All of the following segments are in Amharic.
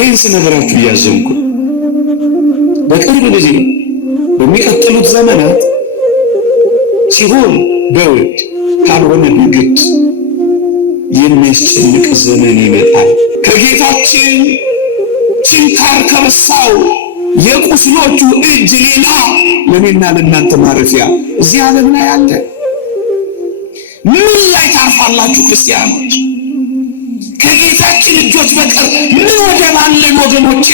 ይህን ስነግራችሁ እያዘንኩ በቅርብ ጊዜ በሚቀጥሉት ዘመናት ሲሆን በውድ ካልሆነ በግድ የሚያስጨንቅ ዘመን ይመጣል። ከጌታችን ችንካር ከበሳው የቁስሎቹ እጅ ሌላ ለኔና ለእናንተ ማረፊያ እዚህ ዓለም ላይ አለ። ምን ላይ ታርፋላችሁ ክርስቲያኖች? ከጌታችን እጆች በቀር ምን ወደብ አለን ወገኖቼ?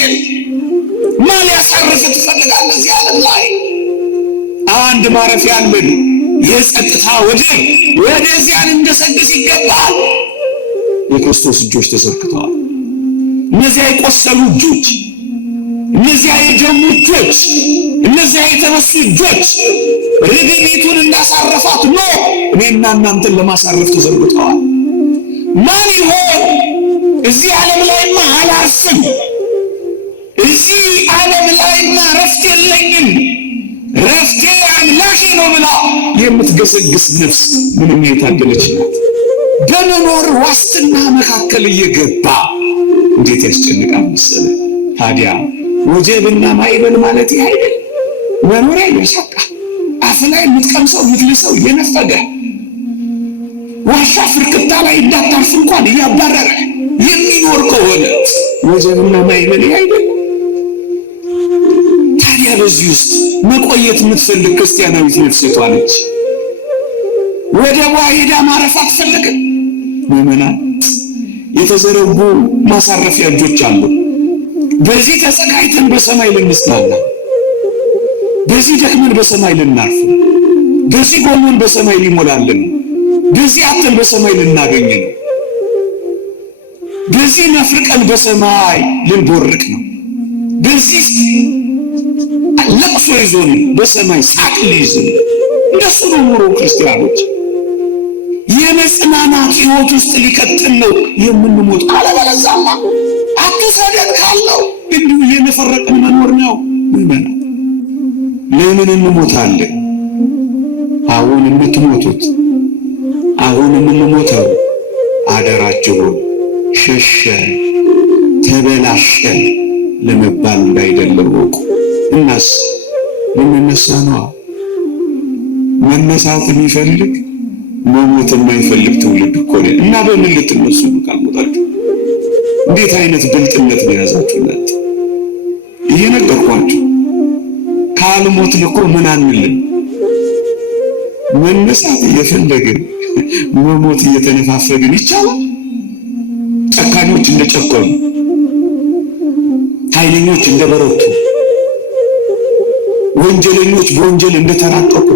ማን ሊያሳርፍ ትፈልጋለህ? እዚህ ዓለም ላይ አንድ ማረፊያ አለን፣ የጸጥታ ወደብ። ወደዚያ ልንገሰግስ ይገባል። የክርስቶስ እጆች ተዘርግተዋል። እነዚያ የቆሰሉ እጆች፣ እነዚያ የደሙ እጆች፣ እነዚያ የተበሱ እጆች ርግቢቱን እንዳሳረፋት ነው እኔና እናንተን ለማሳረፍ ተዘርግተዋል። ማን ይሆን? እዚህ ዓለም ላይማ አላርፍም፣ እዚህ ዓለም ላይማ ረፍት የለኝም፣ ረፍቴ አምላኬ ነው ብላ የምትገሰግስ ነፍስ ምንም የታደለች ናት። በመኖር ዋስትና መካከል እየገባ እንዴት ያስጨንቃል መሰለህ። ታዲያ ወጀብና ማዕበል ማለት ይህ አይደል? መኖሪያ እያሳጣ አፍ ላይ የምትቀምሰው የምትልሰው እየነፈገ ዋሻ ፍርክታ ላይ እንዳታርፍ እንኳን እያባረረ የሚኖር ከሆነ ወጀብና ማዕበል ይህ አይደል? ታዲያ በዚህ ውስጥ መቆየት የምትፈልግ ክርስቲያናዊት ነፍስ የቷ ነች? ወደ ሄዳ ማረፍ አትፈልግም? ምዕመናን፣ የተዘረጉ ማሳረፊያ እጆች አሉ። በዚህ ተሰቃይተን በሰማይ ልንጽናና፣ በዚህ ደክመን በሰማይ ልናርፍ፣ በዚህ ጎመን በሰማይ ሊሞላልን፣ በዚህ አጥተን በሰማይ ልናገኝ ነው። በዚህ ነፍርቀን በሰማይ ልንቦርቅ ነው። በዚህ ለቅሶ ይዞን በሰማይ ሳቅ ሊይዝን። እንደሱ ነው ኑሮ ክርስቲያኖች። የመጽናናት ሕይወት ውስጥ ሊከተን ነው የምንሞት። አለበለዚያማ አትሰደድ ካለው እንዲሁ እየነፈረቅን መኖር ነው። ለምን እንሞታለን? አሁን የምትሞቱት አሁን የምንሞተው አደራችሁን ሸሸ ተበላሸ ለመባል እንዳይደለም ወቁ። እናስ ልንነሳ ነዋ። መነሳት የሚፈልግ መሞት የማይፈልግ ትውልድ እኮ ነው። እና በምን ልትነሱ ካልሞታችሁ? እንዴት አይነት ብልጥነት ነው የያዛችሁ እናንተ? እየነገርኳችሁ ካልሞትን እኮ ምን አንልም። መነሳት እየፈለግን መሞት እየተነፋፈግን ይቻላል? ጨካኞች እንደጨከኑ፣ ኃይለኞች እንደበረቱ፣ ወንጀለኞች በወንጀል እንደተራቀቁ፣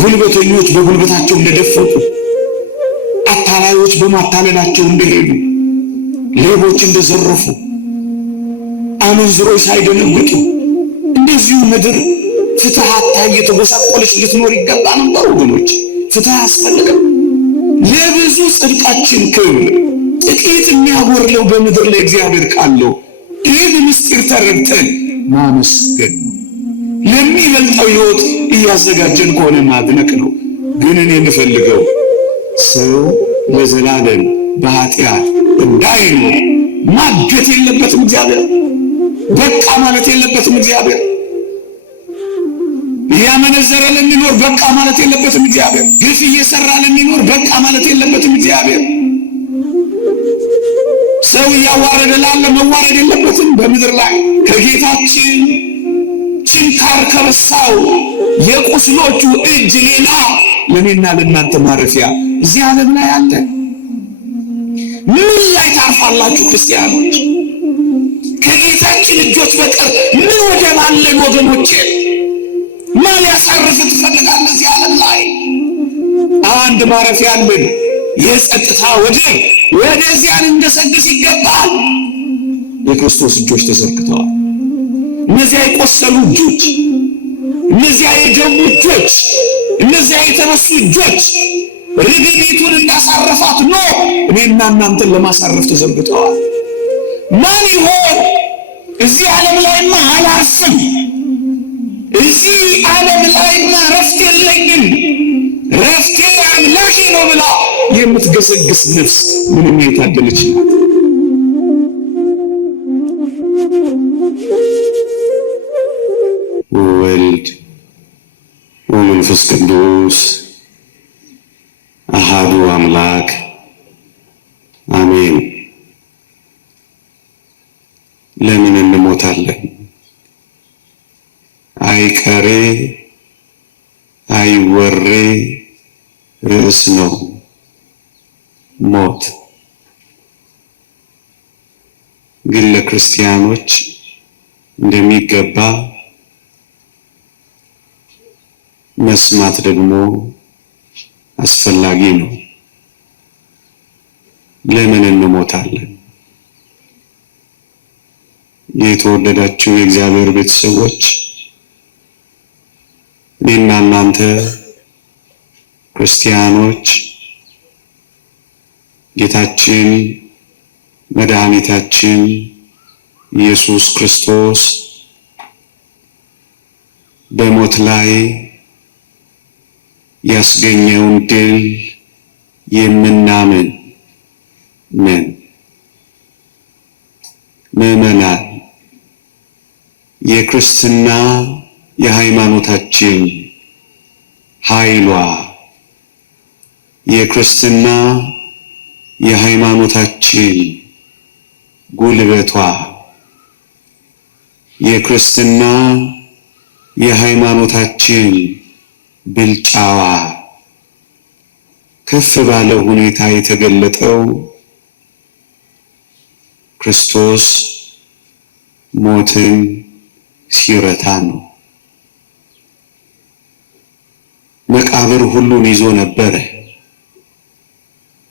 ጉልበተኞች በጉልበታቸው እንደደፈቁ፣ አታላዮች በማታለላቸው እንደሄዱ፣ ሌቦች እንደዘረፉ፣ አመንዝሮች ሳይደነግጡ እንደዚሁ ምድር ፍትህ አጥታ እየተጎሳቆለች ልትኖር ይገባ ነበር ወገኖች። ፍትህ አያስፈልግም። ለብዙ ጽድቃችን ክብር ጥቂት የሚያጎርለው በምድር ላይ እግዚአብሔር ካለው ይህን ምስጢር ተረድተን ማመስገን ነው። ለሚበልጠው ሕይወት እያዘጋጀን ከሆነ ማድነቅ ነው። ግን እኔ የምፈልገው ሰው ለዘላለም በኃጢአት እንዳይኖር ማገት የለበትም እግዚአብሔር። በቃ ማለት የለበትም እግዚአብሔር። እያመነዘረ ለሚኖር በቃ ማለት የለበትም እግዚአብሔር። ግፍ እየሰራ ለሚኖር በቃ ማለት የለበትም እግዚአብሔር። ሰው እያዋረደ ላለ መዋረድ የለበትም በምድር ላይ። ከጌታችን ችንካር ከበሳው የቁስሎቹ እጅ ሌላ ለኔና ለእናንተ ማረፊያ እዚህ ዓለም ላይ አለ። ምን ላይ ታርፋላችሁ ክርስቲያኖች? ከጌታችን እጆች በቀር ምን ወደብ አለን ወገኖቼ? ማን ሊያሳርፍ ትፈልጋለህ? እዚህ ዓለም ላይ አንድ ማረፊያ አለን፣ የጸጥታ ወደብ። ወደዚያ ልንገሰግስ ይገባል። የክርስቶስ እጆች ተዘርግተዋል። እነዚያ የቆሰሉ እጆች፣ እነዚያ የደሙ እጆች፣ እነዚያ የተበሱ እጆች ርግቢቱን እንዳሳረፋት ነው እኔና እናንተን ለማሳረፍ ተዘርግተዋል። ማን ይሆን? እዚህ ዓለም ላይማ አላርፍም፣ እዚህ ዓለም ላይማ ረፍት የለኝም፣ ረፍቴ አምላኬ ነው ብላ የምትገሰግስ ነፍስ ምንም የታደለች ናት። ወወልድ ወመንፈስ ቅዱስ አሃዱ አምላክ አሜን። ለምን እንሞታለን? አይቀሬ አይወሬ ርዕስ ነው ሞት። ግን ለክርስቲያኖች እንደሚገባ መስማት ደግሞ አስፈላጊ ነው። ለምን እንሞታለን? የተወደዳችሁ የእግዚአብሔር ቤተሰቦች፣ እኔና እናንተ ክርስቲያኖች ጌታችን መድኃኒታችን ኢየሱስ ክርስቶስ በሞት ላይ ያስገኘውን ድል የምናምን ነን። ምዕመናን፣ የክርስትና የሃይማኖታችን ኃይሏ፣ የክርስትና የሃይማኖታችን ጉልበቷ፣ የክርስትና የሃይማኖታችን ብልጫዋ ከፍ ባለ ሁኔታ የተገለጠው ክርስቶስ ሞትን ሲረታ ነው። መቃብር ሁሉን ይዞ ነበረ፣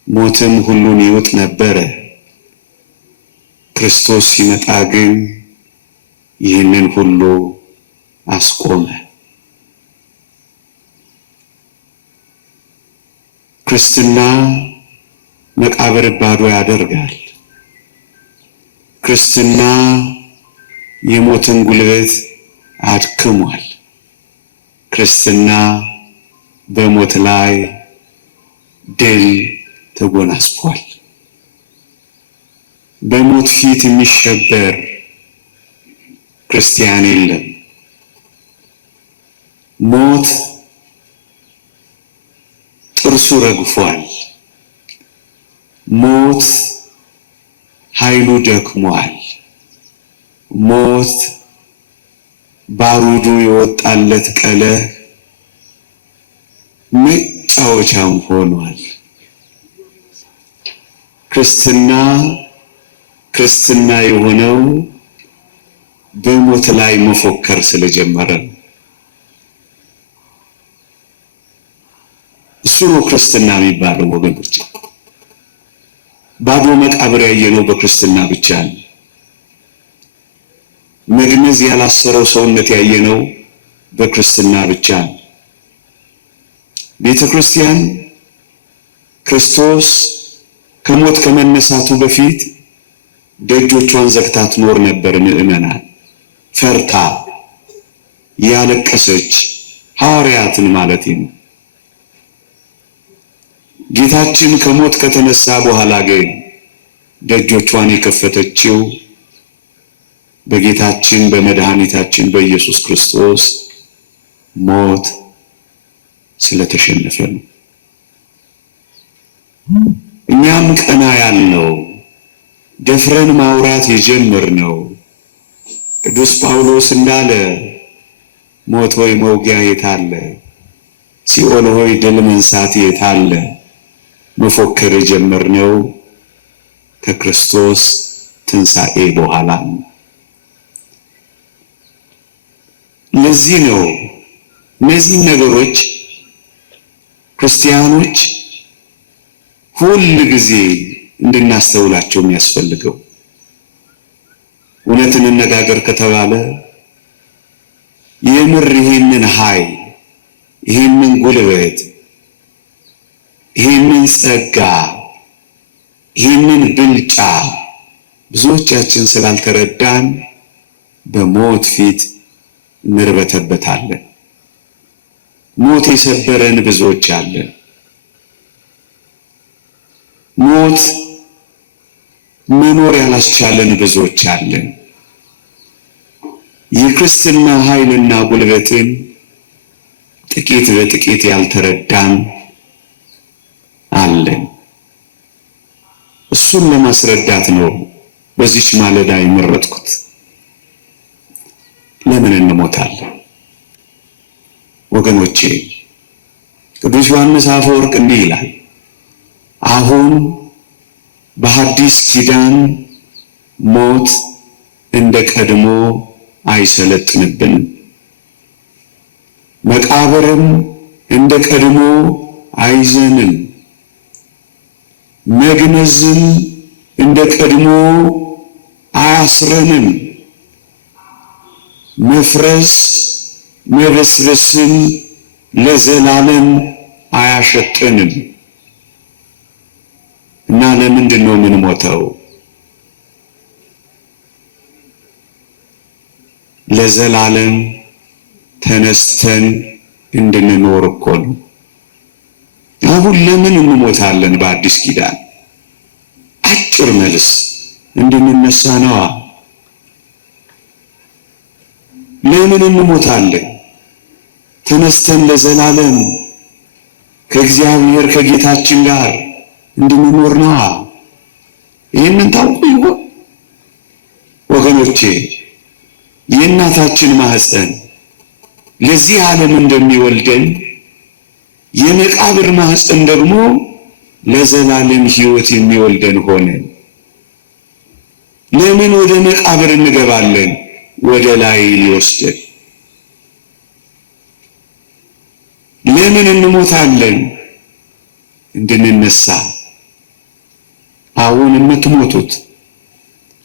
ሞትም ሁሉን ይውጥ ነበረ። ክርስቶስ ሲመጣ ግን ይህንን ሁሉ አስቆመ። ክርስትና መቃብር ባዶ ያደርጋል። ክርስትና የሞትን ጉልበት አድክሟል። ክርስትና በሞት ላይ ድል ተጎናጽፏል። በሞት ፊት የሚሸበር ክርስቲያን የለም። ሞት ጥርሱ ረግፏል። ሞት ኃይሉ ደክሟል። ሞት ባሩዱ የወጣለት ቀለህ መጫወቻም ሆኗል። ክርስትና የሆነው በሞት ላይ መፎከር ስለጀመረ ነው። እሱ ነው ክርስትና የሚባለው ወገኖች። ባዶ መቃብር ያየነው በክርስትና ብቻ ነው። መግነዝ ያላሰረው ሰውነት ያየነው በክርስትና ብቻ ነው። ቤተ ክርስቲያን ክርስቶስ ከሞት ከመነሳቱ በፊት ደጆቿን ዘግታ ትኖር ነበር። ምዕመናን ፈርታ ያለቀሰች፣ ሐዋርያትን ማለት ነው። ጌታችን ከሞት ከተነሳ በኋላ ግን ደጆቿን የከፈተችው በጌታችን በመድኃኒታችን በኢየሱስ ክርስቶስ ሞት ስለተሸነፈ ነው። እኛም ቀና ያልነው ደፍረን ማውራት የጀመርነው ቅዱስ ጳውሎስ እንዳለ ሞት ሆይ መውጊያ የታለ? ሲኦል ሆይ ድል መንሳት የታለ? መፎከር የጀመርነው ከክርስቶስ ትንሣኤ በኋላ ነው። ለዚህ ነው እነዚህ ነገሮች ክርስቲያኖች ሁል ጊዜ እንድናስተውላቸው የሚያስፈልገው። እውነትን እንነጋገር ከተባለ የምር ይህንን ኃይል፣ ይህንን ጉልበት፣ ይህንን ጸጋ፣ ይህንን ብልጫ ብዙዎቻችን ስላልተረዳን በሞት ፊት እንርበተበታለን። ሞት የሰበረን ብዙዎች አለን። ሞት መኖር ያላስቻለን ብዙዎች አለን። የክርስትና ኃይልና ጉልበትን ጥቂት በጥቂት ያልተረዳን አለን። እሱን ለማስረዳት ነው በዚች ማለዳ የመረጥኩት። ለምን እንሞታለን? ወገኖቼ ቅዱስ ዮሐንስ አፈወርቅ እንዲህ ይላል፣ አሁን በሐዲስ ኪዳን ሞት እንደ ቀድሞ አይሰለጥንብንም፣ መቃብርም እንደ ቀድሞ አይዘንም፣ መግነዝም እንደ ቀድሞ አያስረንም፣ መፍረስ መበስበስም ለዘላለም አያሸጥንም። እና ለምንድን ነው የምንሞተው? ለዘላለም ተነስተን እንድንኖር እኮ ነው። አሁን ለምን እንሞታለን? በአዲስ ኪዳን አጭር መልስ እንድንነሳ ነዋ። ለምን እንሞታለን? ተነስተን ለዘላለም ከእግዚአብሔር ከጌታችን ጋር እንድንኖር ነዋ። ይህንን ታውቁ ይሆን ወገኖቼ? የእናታችን ማህፀን ለዚህ ዓለም እንደሚወልደን የመቃብር ማህፀን ደግሞ ለዘላለም ሕይወት የሚወልደን ሆነ። ለምን ወደ መቃብር እንገባለን? ወደ ላይ ሊወስደን። ለምን እንሞታለን? እንድንነሳ። አሁን የምትሞቱት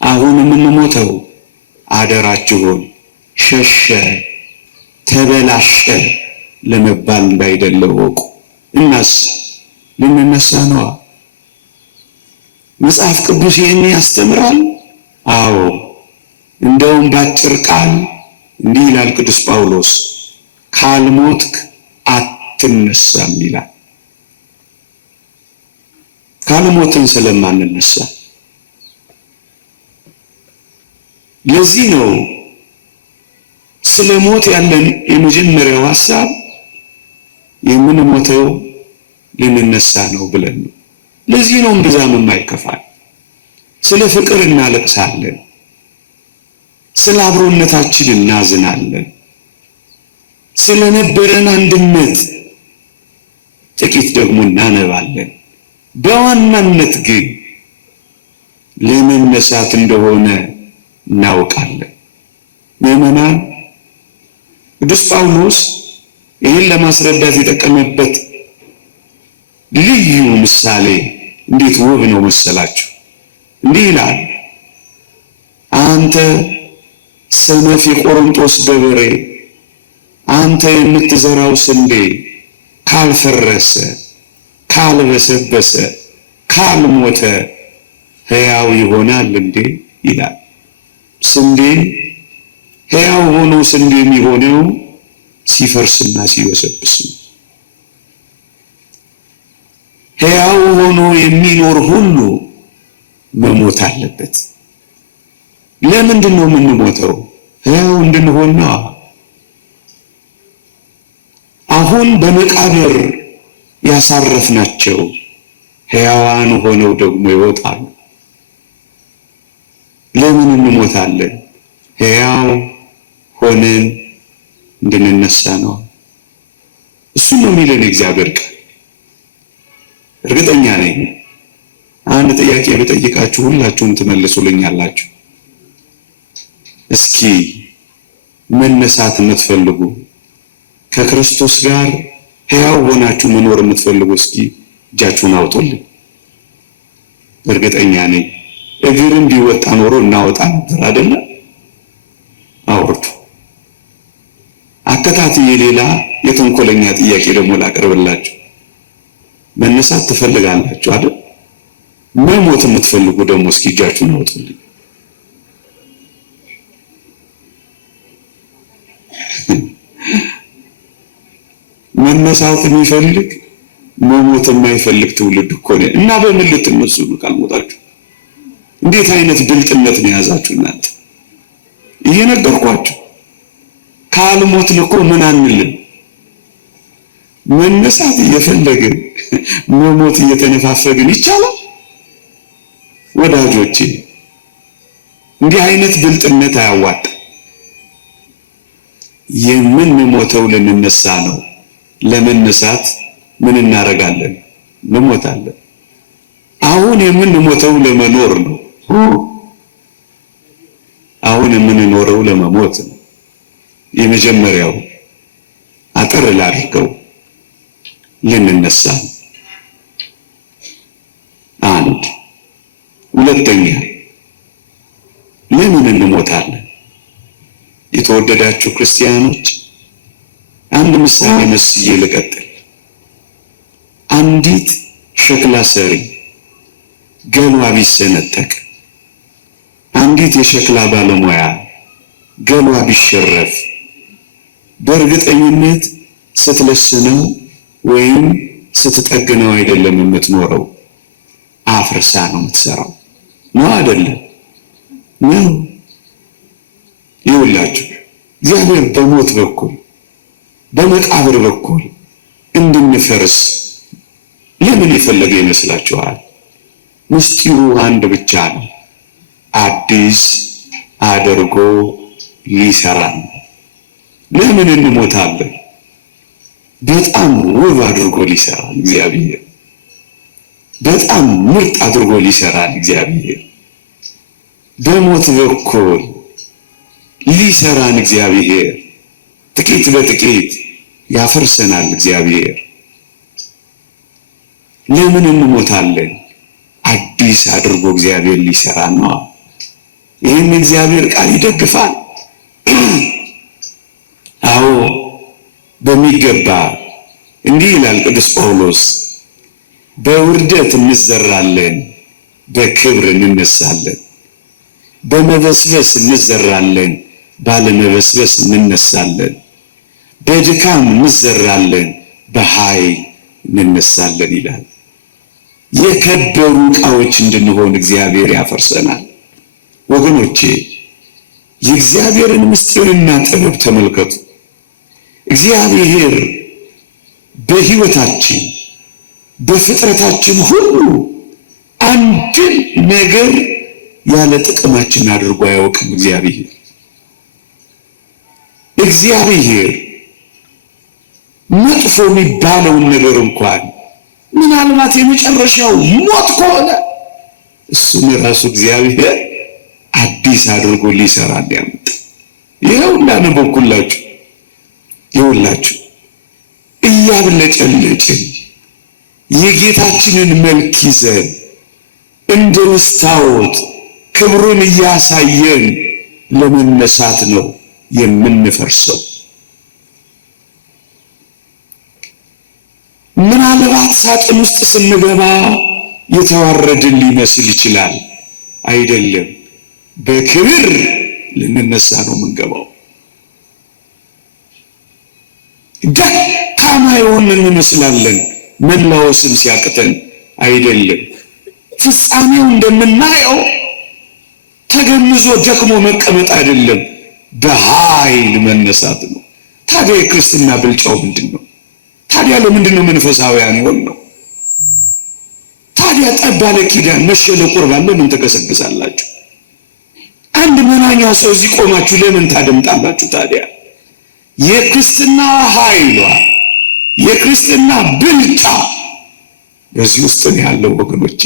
አሁን የምንሞተው አደራችሁን ሸሸ ተበላሸ ለመባል እንዳይደለ ወቁ። እናስ ልንነሳ ነዋ። መጽሐፍ ቅዱስ ይህን ያስተምራል። አዎ እንደውም ባጭር ቃል እንዲህ ይላል ቅዱስ ጳውሎስ፣ ካልሞትክ አትነሳም ይላል። ካልሞትን ስለማንነሳ። ለዚህ ነው ስለ ሞት ያለን የመጀመሪያው ሐሳብ የምንሞተው ልንነሳ ነው ብለን ነው። ለዚህ ነው እንደዛም የማይከፋል። ስለ ፍቅር እናለቅሳለን፣ ስለ አብሮነታችን እናዝናለን፣ ስለ ነበረን አንድነት ጥቂት ደግሞ እናነባለን። በዋናነት ግን ለመነሳት እንደሆነ እናውቃለን። ምዕመናን፣ ቅዱስ ጳውሎስ ይህን ለማስረዳት የጠቀመበት ልዩ ምሳሌ እንዴት ውብ ነው መሰላችሁ! እንዲህ ይላል፣ አንተ ሰነፍ የቆሮንቶስ ገበሬ፣ አንተ የምትዘራው ስንዴ ካልፈረሰ፣ ካልበሰበሰ፣ ካልሞተ ሕያው ይሆናል እንዴ ይላል። ስንዴ ሕያው ሆኖ ስንዴ የሚሆነው ሲፈርስና ሲበሰብስ ነው። ሕያው ሆኖ የሚኖር ሁሉ መሞት አለበት። ለምንድን ነው የምንሞተው? ሕያው እንድንሆን ነው። አሁን በመቃብር ያሳረፍናቸው ሕያዋን ሆነው ደግሞ ይወጣሉ። ለምን እንሞታለን? ሕያው ሆነን እንድንነሳ ነው። እሱ ነው የሚለን እግዚአብሔር ቃል። እርግጠኛ ነኝ አንድ ጥያቄ ብጠይቃችሁ ሁላችሁም ትመልሱልኛላችሁ። እስኪ መነሳት የምትፈልጉ ከክርስቶስ ጋር ሕያው ሆናችሁ መኖር የምትፈልጉ እስኪ እጃችሁን አውጡልኝ። እርግጠኛ ነኝ እግር እንዲወጣ ኖሮ እናወጣ ነበር አይደለ? አውርቱ። አከታትዬ ሌላ የተንኮለኛ ጥያቄ ደግሞ ላቀርብላችሁ። መነሳት ትፈልጋላችሁ አይደል? መሞት የምትፈልጉ ደግሞ እስኪ እጃችሁን አውጡልኝ። መነሳት የሚፈልግ መሞት የማይፈልግ ትውልድ እኮ ነው። እና በምን ልትነሱ ነው ካልሞታችሁ? እንዴት አይነት ብልጥነት ነው የያዛችሁ እናንተ? እየነገርኳችሁ ካልሞትን እኮ ምን አንልም። መነሳት እየፈለግን መሞት እየተነፋፈግን ይቻላል? ወዳጆቼ እንዲህ አይነት ብልጥነት አያዋጣም። የምንሞተው ልንነሳ ነው። ለመነሳት ምን እናደርጋለን? እንሞታለን። አሁን የምንሞተው ለመኖር ነው። አሁን የምንኖረው ለመሞት ነው። የመጀመሪያው አጠር ላድርገው፣ ልንነሳ ነው። አንድ ሁለተኛ ለምን እንሞታለን? የተወደዳችሁ ክርስቲያኖች አንድ ምሳሌ መስዬ ልቀጥል። አንዲት ሸክላ ሰሪ ገሏ ቢሰነጠቅ፣ አንዲት የሸክላ ባለሙያ ገሏ ቢሸረፍ በእርግጠኝነት ስትለስነው ወይም ስትጠግነው አይደለም የምትኖረው፣ አፍርሳ ነው የምትሰራው። ነው አይደለም? ነው። ይኸውላችሁ እግዚአብሔር በሞት በኩል በመቃብር በኩል እንድንፈርስ ለምን የፈለገ ይመስላችኋል? ምስጢሩ አንድ ብቻ ነው። አዲስ አድርጎ ሊሰራን። ለምን እንሞታለን? በጣም ውብ አድርጎ ሊሰራን እግዚአብሔር። በጣም ምርጥ አድርጎ ሊሰራን እግዚአብሔር። በሞት በኩል ሊሰራን እግዚአብሔር ጥቂት በጥቂት ያፈርሰናል እግዚአብሔር። ለምን እንሞታለን? አዲስ አድርጎ እግዚአብሔር ሊሰራን ነው። ይህን እግዚአብሔር ቃል ይደግፋል። አዎ በሚገባ እንዲህ ይላል ቅዱስ ጳውሎስ፣ በውርደት እንዘራለን፣ በክብር እንነሳለን። በመበስበስ እንዘራለን፣ ባለመበስበስ እንነሳለን። በድካም እንዘራለን፣ በኃይል እንነሳለን ይላል። የከበሩ ዕቃዎች እንድንሆን እግዚአብሔር ያፈርሰናል። ወገኖቼ የእግዚአብሔርን ምስጢርና ጥበብ ተመልከቱ። እግዚአብሔር በሕይወታችን በፍጥረታችን ሁሉ አንድን ነገር ያለ ጥቅማችን አድርጎ አያውቅም። እግዚአብሔር መጥፎ የሚባለውን ነገር እንኳን ምናልባት የመጨረሻው ሞት ከሆነ እሱን ራሱ እግዚአብሔር አዲስ አድርጎ ሊሰራ እንዲያመጣ ይኸውና ነበብኩላችሁ። ይኸውላችሁ እያብለጨለጭን የጌታችንን መልክ ይዘን እንደ መስታወት ክብሩን እያሳየን ለመነሳት ነው የምንፈርሰው። ምናልባት ሳጥን ውስጥ ስንገባ የተዋረድን ሊመስል ይችላል። አይደለም፣ በክብር ልንነሳ ነው የምንገባው። ደካማ የሆንን እንመስላለን መላወስም ሲያቅተን። አይደለም፣ ፍጻሜው እንደምናየው ተገምዞ ደክሞ መቀመጥ አይደለም፣ በኃይል መነሳት ነው። ታዲያ የክርስትና ብልጫው ምንድን ነው? ታዲያ ለምንድን ነው መንፈሳውያን ይሆን ነው? ታዲያ ጠብ ባለ ኪዳን መሸ ለቁርባን ለምን ተገሰግሳላችሁ? አንድ መናኛ ሰው እዚህ ቆማችሁ ለምን ታደምጣላችሁ? ታዲያ የክርስትና ኃይሏ የክርስትና ብልጫ በዚህ ውስጥ ነው ያለው ወገኖቼ።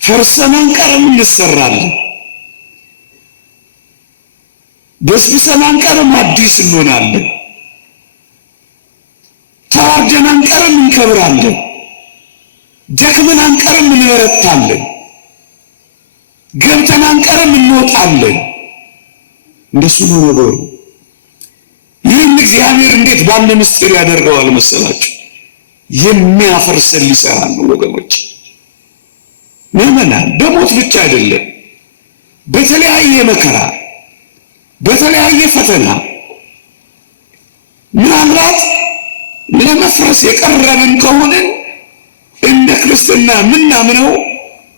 ፈርሰን አንቀርም፣ እንሰራለን። በስብሰን አንቀርም፣ አዲስ እንሆናለን። ተዋርደን አንቀርም፣ እንከብራለን። ደክመን አንቀርም፣ እንበረታለን። ገብተን አንቀርም፣ እንወጣለን። እንደሱ ነው ነገሩ። ይህን እግዚአብሔር እንዴት ባለ ምስጢር ያደርገዋል መሰላችሁ? የሚያፈርሰን ሊሰራ ነው ወገኖች። ምዕመናን በሞት ብቻ አይደለም፣ በተለያየ መከራ በተለያየ ፈተና ምናልባት ለመፍረስ የቀረብን ከሆነ እንደ ክርስትና ምናምነው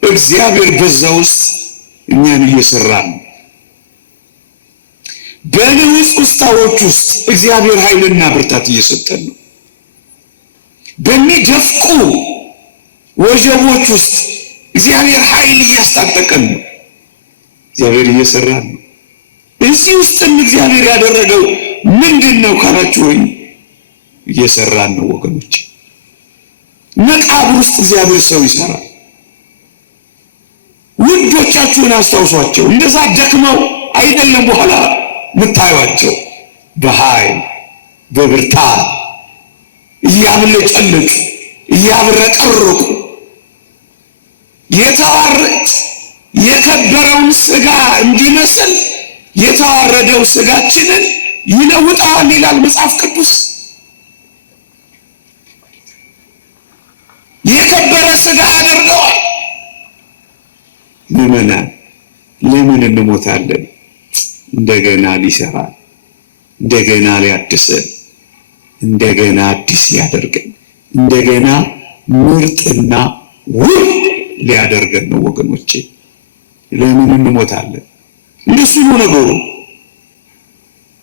እግዚአብሔር በዛ ውስጥ እኛን እየሰራ ነው። በንዑስ ውስጣዎች ውስጥ እግዚአብሔር ኃይልና ብርታት እየሰጠን ነው። በሚደፍቁ ወጀቦች ውስጥ እግዚአብሔር ኃይል እያስታጠቀን ነው። እግዚአብሔር እየሰራን ነው። እዚህ ውስጥም እግዚአብሔር ያደረገው ምንድን ነው ካላችሁ ወይ እየሰራን ነው ወገኖች። መቃብር ውስጥ እግዚአብሔር ሰው ይሰራል። ውዶቻችሁን አስታውሷቸው። እንደዛ ደክመው አይደለም በኋላ ምታዩአቸው በኃይል በብርታት እያብለጨለጩ እያብረቀረቁ የከበረውን ሥጋ እንዲመስል የተዋረደው ሥጋችንን ይለውጣል ይላል መጽሐፍ ቅዱስ። የከበረ ሥጋ ያደርገዋል። ምዕመናን ለምን እንሞታለን? እንደገና ሊሰራን፣ እንደገና ሊያድሰን፣ እንደገና አዲስ ሊያደርገን፣ እንደገና ምርጥና ውብ ሊያደርገን ነው ወገኖቼ። ለምን እንሞታለን? እንደሱ ነው ነገሩ።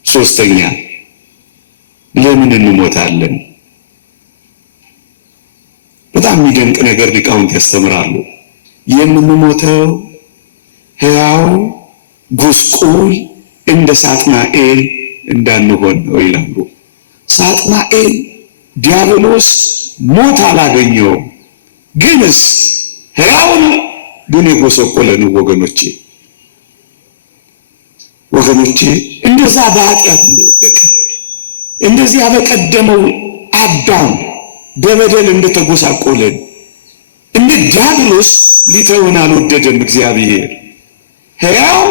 ሶስተኛ ለምን እንሞታለን? በጣም የሚደንቅ ነገር ሊቃውንት ያስተምራሉ። የምንሞተው ሕያው ጉስቁል እንደ ሳጥናኤል እንዳንሆን ነው ይላሉ። ሳጥናኤል ዲያብሎስ ሞት አላገኘውም፣ ግንስ ሕያው ነው፣ ግን የጎሰቆለ ነው ወገኖቼ። እንደዛ በኃጢአት እንደወደቀ እንደዚያ በቀደመው አዳም በበደል እንደተጎሳቆለን እንደ ዲያብሎስ ሊተውን አልወደደም እግዚአብሔር። ሕያው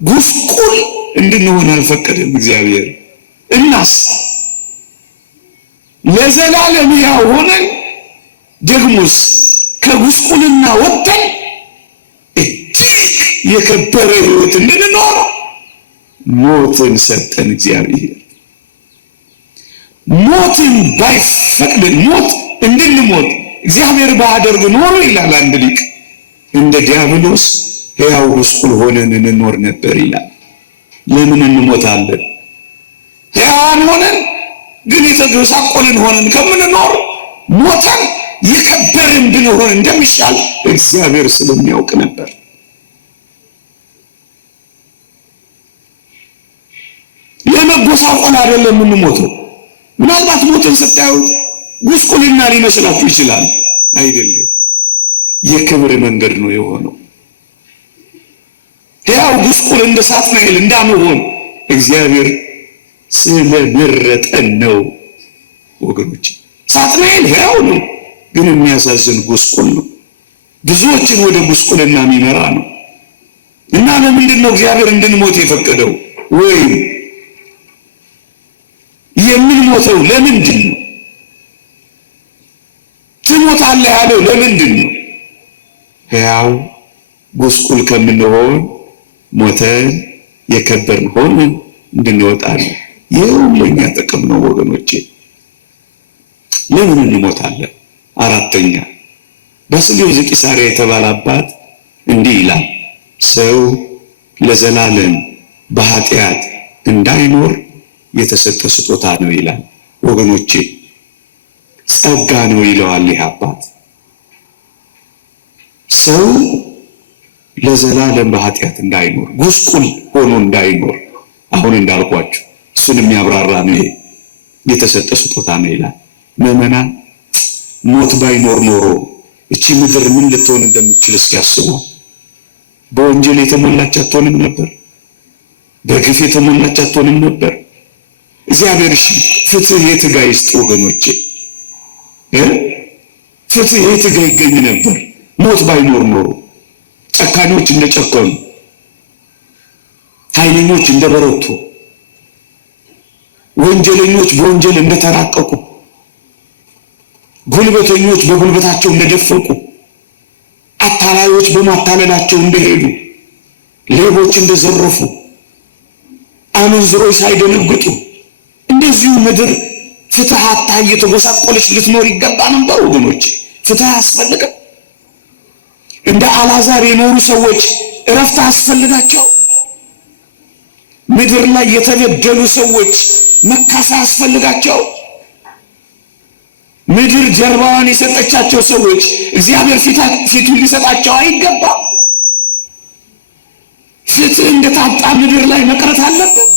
ጉስቁል እንድንሆን አልፈቀደም እግዚአብሔር። እናስ ለዘላለም ሕያው ሆነን ደግሞስ ከጉስቁልና ወጥተን እጅግ የከበረ ሕይወት እንድንኖር ሞትን ሰጠን እግዚአብሔር። ሞትን ባይፈቅድ ሞት እንድንሞት እግዚአብሔር ባያደርግ ኖሮ ይላል አንድ ሊቅ፣ እንደ ዲያብሎስ ሕያው ጉስቁል ሆነን እንኖር ነበር ይላል። ለምን እንሞታለን? ሕያዋን ሆነን ግን የተጎሳቆልን ሆነን ከምንኖር ሞተን የከበርን ብንሆን እንደሚሻል እግዚአብሔር ስለሚያውቅ ነበር። ለመጎሳቆል አይደለም የምንሞተው። ምናልባት ሞትን ስታዩት ጉስቁልና ሊመስላችሁ ይችላል። አይደለም፣ የክብር መንገድ ነው የሆነው። ሕያው ጉስቁል እንደ ሳጥናኤል እንዳንሆን እግዚአብሔር ስለመረጠን ነው ወገኖች። ሳጥናኤል ሕያው ነው፣ ግን የሚያሳዝን ጉስቁል ነው። ብዙዎችን ወደ ጉስቁልና የሚመራ ነው። እና ለምንድን ነው እግዚአብሔር እንድንሞት የፈቀደው? ወይም የምንሞተው ለምንድን ነው? ትሞታለህ ያለው ለምንድን ነው? ሕያው ጉስቁል ከምንሆን ሞተን የከበርን ሆነን እንድንወጣ ነው። ይኸው ለእኛ ጥቅም ነው ወገኖቼ። ለምን እንሞታለን? አራተኛ ባስልዮስ ዘቂሳርያ የተባለ አባት እንዲህ ይላል፣ ሰው ለዘላለም በኃጢአት እንዳይኖር የተሰጠ ስጦታ ነው ይላል ወገኖቼ። ጸጋ ነው ይለዋል ይህ አባት። ሰው ለዘላለም በኃጢአት እንዳይኖር፣ ጉስቁል ሆኖ እንዳይኖር፣ አሁን እንዳልኳችሁ እሱን የሚያብራራ ነው። ይሄ የተሰጠ ስጦታ ነው ይላል። ምዕመናን ሞት ባይኖር ኖሮ እቺ ምድር ምን ልትሆን እንደምትችል እስኪያስቡ። በወንጀል የተሞላች አትሆንም ነበር። በግፍ የተሞላች አትሆንም ነበር። እግዚአብሔር እሺ ፍትህ የት ጋ ይስጥ ወገኖቼ? ፍትህ የት ጋ ይገኝ ነበር? ሞት ባይኖር ኖሮ ጨካኞች እንደጨከኑ፣ ኃይለኞች እንደበረቱ፣ ወንጀለኞች በወንጀል እንደተራቀቁ፣ ጉልበተኞች በጉልበታቸው እንደደፈቁ፣ አታላዮች በማታለላቸው እንደሄዱ፣ ሌቦች እንደዘረፉ፣ አመንዝሮች ሳይደነግጡ፣ እንደዚሁ ምድር ፍትህ አታ እየተጎሳቆለች ልትኖር ይገባ ነበር ወገኖች። ፍትህ አያስፈልግም? እንደ አልዓዛር የኖሩ ሰዎች እረፍት አያስፈልጋቸው? ምድር ላይ የተበደሉ ሰዎች መካሳ ያስፈልጋቸው? ምድር ጀርባዋን የሰጠቻቸው ሰዎች እግዚአብሔር ፊቱን ሊሰጣቸው አይገባም? ፍትህ እንደታጣ ምድር ላይ መቅረት አለበት?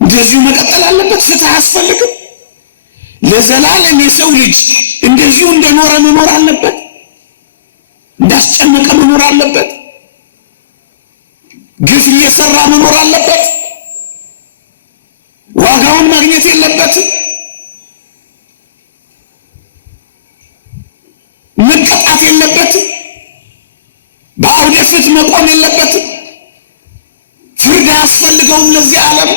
እንደዚሁ መቀጠል አለበት? ፍትህ አያስፈልግም? ለዘላለም የሰው ልጅ እንደዚሁ እንደኖረ መኖር አለበት? እንዳስጨነቀ መኖር አለበት? ግፍ እየሰራ መኖር አለበት? ዋጋውን ማግኘት የለበትም? መቀጣት የለበትም? በአውደ ፍትህ መቆም የለበትም? ፍርድ አያስፈልገውም? ለዚህ ዓለም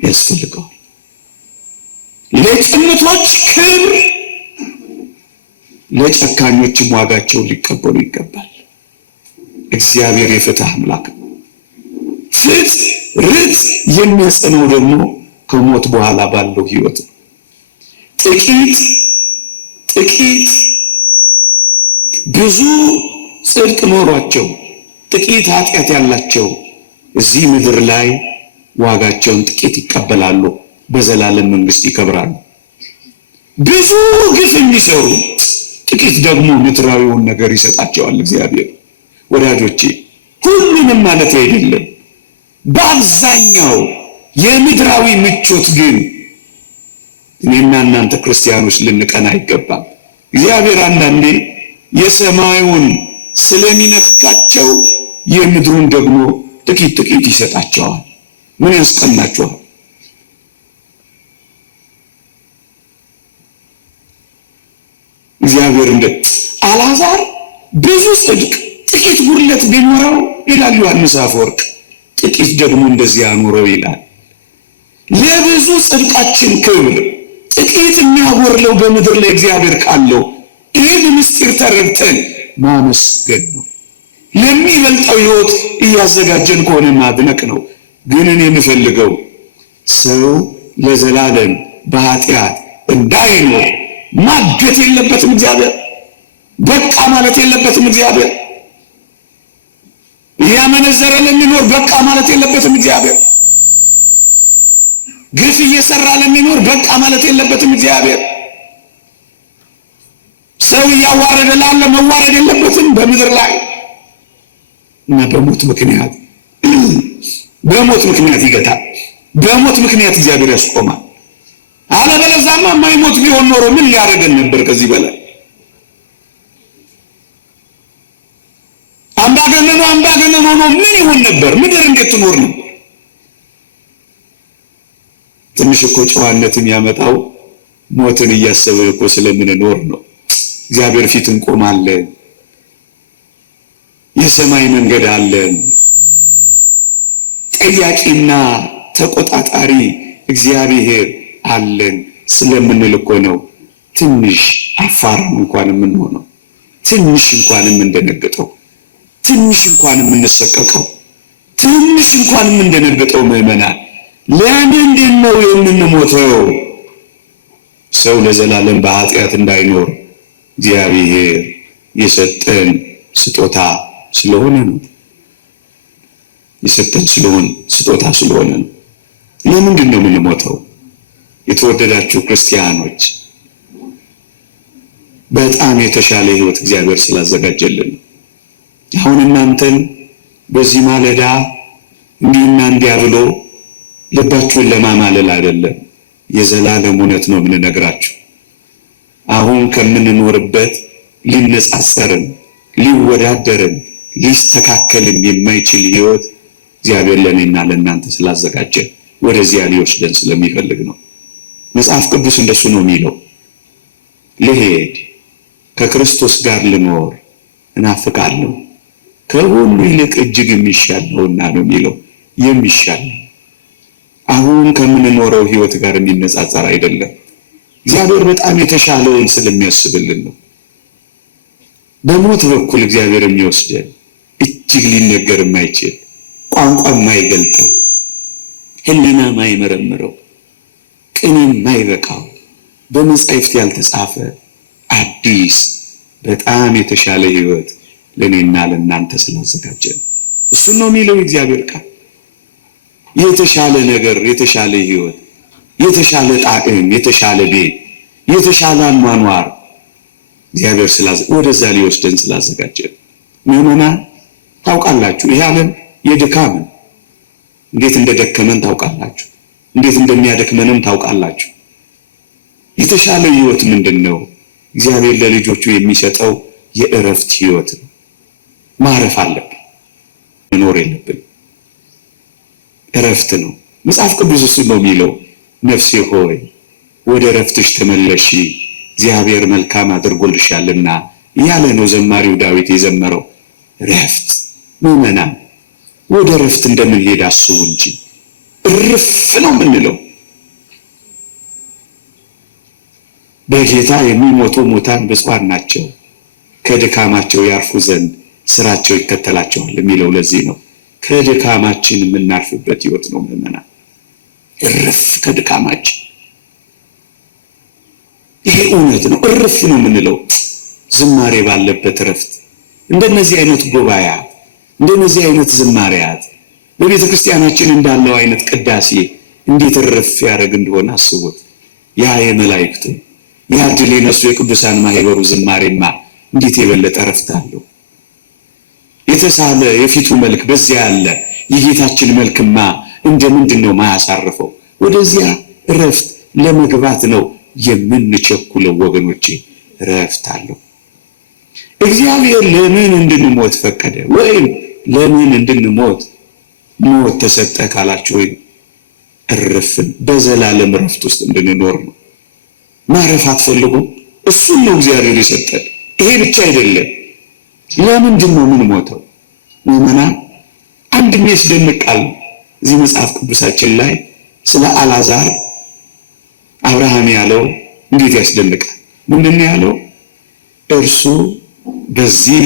ያስፈልገዋል። ለጭምቶች ክብር፣ ለጨካኞችም ዋጋቸውን ሊቀበሉ ይገባል። እግዚአብሔር የፍትህ አምላክ ነው። ፍትህ ርትዕ የሚያጸናው ደግሞ ከሞት በኋላ ባለው ህይወት ነው። ጥቂት ብዙ ጽድቅ ኖሯቸው ጥቂት ኃጢአት ያላቸው እዚህ ምድር ላይ ዋጋቸውን ጥቂት ይቀበላሉ፣ በዘላለም መንግስት ይከብራሉ። ብዙ ግፍ የሚሰሩ ጥቂት ደግሞ ምድራዊውን ነገር ይሰጣቸዋል እግዚአብሔር። ወዳጆቼ ሁሉንም ማለት አይደለም፣ በአብዛኛው የምድራዊ ምቾት ግን እኔና እናንተ ክርስቲያኖች ልንቀና አይገባም። እግዚአብሔር አንዳንዴ የሰማዩን ስለሚነፍቃቸው የምድሩን ደግሞ ጥቂት ይሰጣቸዋል። ምን ያስቀናቸዋል? እግዚአብሔር እንደ አልዓዛር ብዙ ጽድቅ ጥቂት ጉድለት ቢኖረው ይላል ዮሐንስ አፈወርቅ፣ ጥቂት ደግሞ እንደዚያ ኑረው ይላል። ለብዙ ጽድቃችን ክብር ጥቂት የሚያጎርለው በምድር ላይ እግዚአብሔር ካለው ይህን ምስጢር ተረድተን ማመስገን ነው። ለሚበልጠው ህይወት እያዘጋጀን ከሆነ ማድነቅ ነው። ግን እኔ የምፈልገው ሰው ለዘላለም በኃጢአት እንዳይኖር ማገት የለበትም እግዚአብሔር። በቃ ማለት የለበትም እግዚአብሔር። እያመነዘረ ለሚኖር በቃ ማለት የለበትም እግዚአብሔር። ግፍ እየሰራ ለሚኖር በቃ ማለት የለበትም እግዚአብሔር። ሰው እያዋረደ ላለ መዋረድ የለበትም በምድር ላይ እና በሞት ምክንያት ይገታል። በሞት ምክንያት እግዚአብሔር ያስቆማል። አለበለዚያማ የማይሞት ቢሆን ኖሮ ምን ሊያደርገን ነበር? ከዚህ በላይ አምባገነን ሆኖ ምን ይሆን ነበር? ምድር እንዴት ትኖር ነበር? ትንሽ እኮ ጨዋነትን ያመጣው ሞትን እያሰበ እኮ ስለምንኖር ነው። እግዚአብሔር ፊት እንቆማለን። የሰማይ መንገድ አለን። ጠያቂና ተቆጣጣሪ እግዚአብሔር አለን ስለምንል እኮ ነው ትንሽ አፋር እንኳን የምንሆነው፣ ትንሽ እንኳን የምንደነግጠው፣ ትንሽ እንኳን የምንሰቀቀው፣ ትንሽ እንኳን የምንደነግጠው። ምዕመናን ለምንድን ነው የምንሞተው? ሰው ለዘላለም በኃጢአት እንዳይኖር እግዚአብሔር የሰጠን ስጦታ ስለሆነ ነው። የሰጠን ስጦታ ስለሆነ ነው። ለምንድን ነው የምንሞተው? የተወደዳችሁ ክርስቲያኖች በጣም የተሻለ ህይወት እግዚአብሔር ስላዘጋጀልን። አሁን እናንተን በዚህ ማለዳ እንዲህና እንዲያ ብሎ ልባችሁን ለማማለል አይደለም፣ የዘላለም እውነት ነው የምንነግራችሁ። አሁን ከምንኖርበት ሊነጻጸርን፣ ሊወዳደርን፣ ሊስተካከልን የማይችል ህይወት እግዚአብሔር ለእኔና ለእናንተ ስላዘጋጀ ወደዚያ ሊወስደን ስለሚፈልግ ነው። መጽሐፍ ቅዱስ እንደሱ ነው የሚለው። ልሄድ ከክርስቶስ ጋር ልኖር እናፍቃለሁ፣ ከሁሉ ይልቅ እጅግ የሚሻል ነውና ነው የሚለው። የሚሻል አሁን ከምንኖረው ህይወት ጋር የሚነጻጸር አይደለም። እግዚአብሔር በጣም የተሻለውን ስለሚያስብልን ነው። በሞት በኩል እግዚአብሔር የሚወስደን እጅግ ሊነገር የማይችል ቋንቋ የማይገልጠው ህሊና የማይመረምረው ቅኔ የማይበቃው በመጻሕፍት ያልተጻፈ አዲስ በጣም የተሻለ ሕይወት ለኔና ለእናንተ ስላዘጋጀ እሱን ነው የሚለው እግዚአብሔር ቃል። የተሻለ ነገር፣ የተሻለ ሕይወት፣ የተሻለ ጣዕም፣ የተሻለ ቤት፣ የተሻለ አኗኗር እግዚአብሔር ወደዛ ሊወስደን ስላዘጋጀ ምዕመናን ታውቃላችሁ፣ ይህ ዓለም የድካም እንዴት እንደደከመን ታውቃላችሁ፣ እንዴት እንደሚያደክመንም ታውቃላችሁ። የተሻለ ሕይወት ምንድነው? እግዚአብሔር ለልጆቹ የሚሰጠው የእረፍት ሕይወት ነው። ማረፍ አለብን፣ መኖር የለብን። እረፍት ነው። መጽሐፍ ቅዱስ እሱ ነው የሚለው፣ ነፍሴ ሆይ ወደ እረፍትሽ ተመለሺ እግዚአብሔር መልካም አድርጎልሻልና እያለ ነው ዘማሪው ዳዊት የዘመረው። እረፍት ምዕመናን፣ ወደ እረፍት እንደምንሄድ አስቡ እንጂ እርፍ ነው የምንለው። በጌታ የሚሞቱ ሙታን ብፁዓን ናቸው ከድካማቸው ያርፉ ዘንድ ስራቸው ይከተላቸዋል የሚለው ለዚህ ነው። ከድካማችን የምናርፍበት ሕይወት ነው ምዕመናን። እርፍ ከድካማችን፣ ይሄ እውነት ነው። እርፍ ነው የምንለው ዝማሬ ባለበት እረፍት። እንደነዚህ አይነት ጉባኤያት፣ እንደነዚህ አይነት ዝማሬያት በቤተ ክርስቲያናችን እንዳለው አይነት ቅዳሴ እንዴት እርፍ ያደርግ እንደሆነ አስቡት። ያ የመላእክቱ ያ ድል የነሱ የቅዱሳን ማህበሩ ዝማሬማ እንዴት የበለጠ እረፍት አለው። የተሳለ የፊቱ መልክ በዚያ ያለ የጌታችን መልክማ እንደምንድን ነው ማያሳርፈው? ወደዚያ እረፍት ለመግባት ነው የምንቸኩለው ወገኖቼ። እረፍት አለው። እግዚአብሔር ለምን እንድንሞት ፈቀደ? ወይም ለምን እንድንሞት ሞት ተሰጠ ካላችሁ፣ ወይ እረፍን በዘላለም እረፍት ውስጥ እንድንኖር ነው። ማረፍ አትፈልጉም? እሱን ነው እግዚአብሔር የሰጠን። ይሄ ብቻ አይደለም። ለምንድን ነው ምን ሞተው? ምዕመናን አንድ የሚያስደንቅ ቃል እዚህ መጽሐፍ ቅዱሳችን ላይ ስለ አልዓዛር አብርሃም ያለው እንዴት ያስደንቃል! ምንድን ነው ያለው? እርሱ በዚህ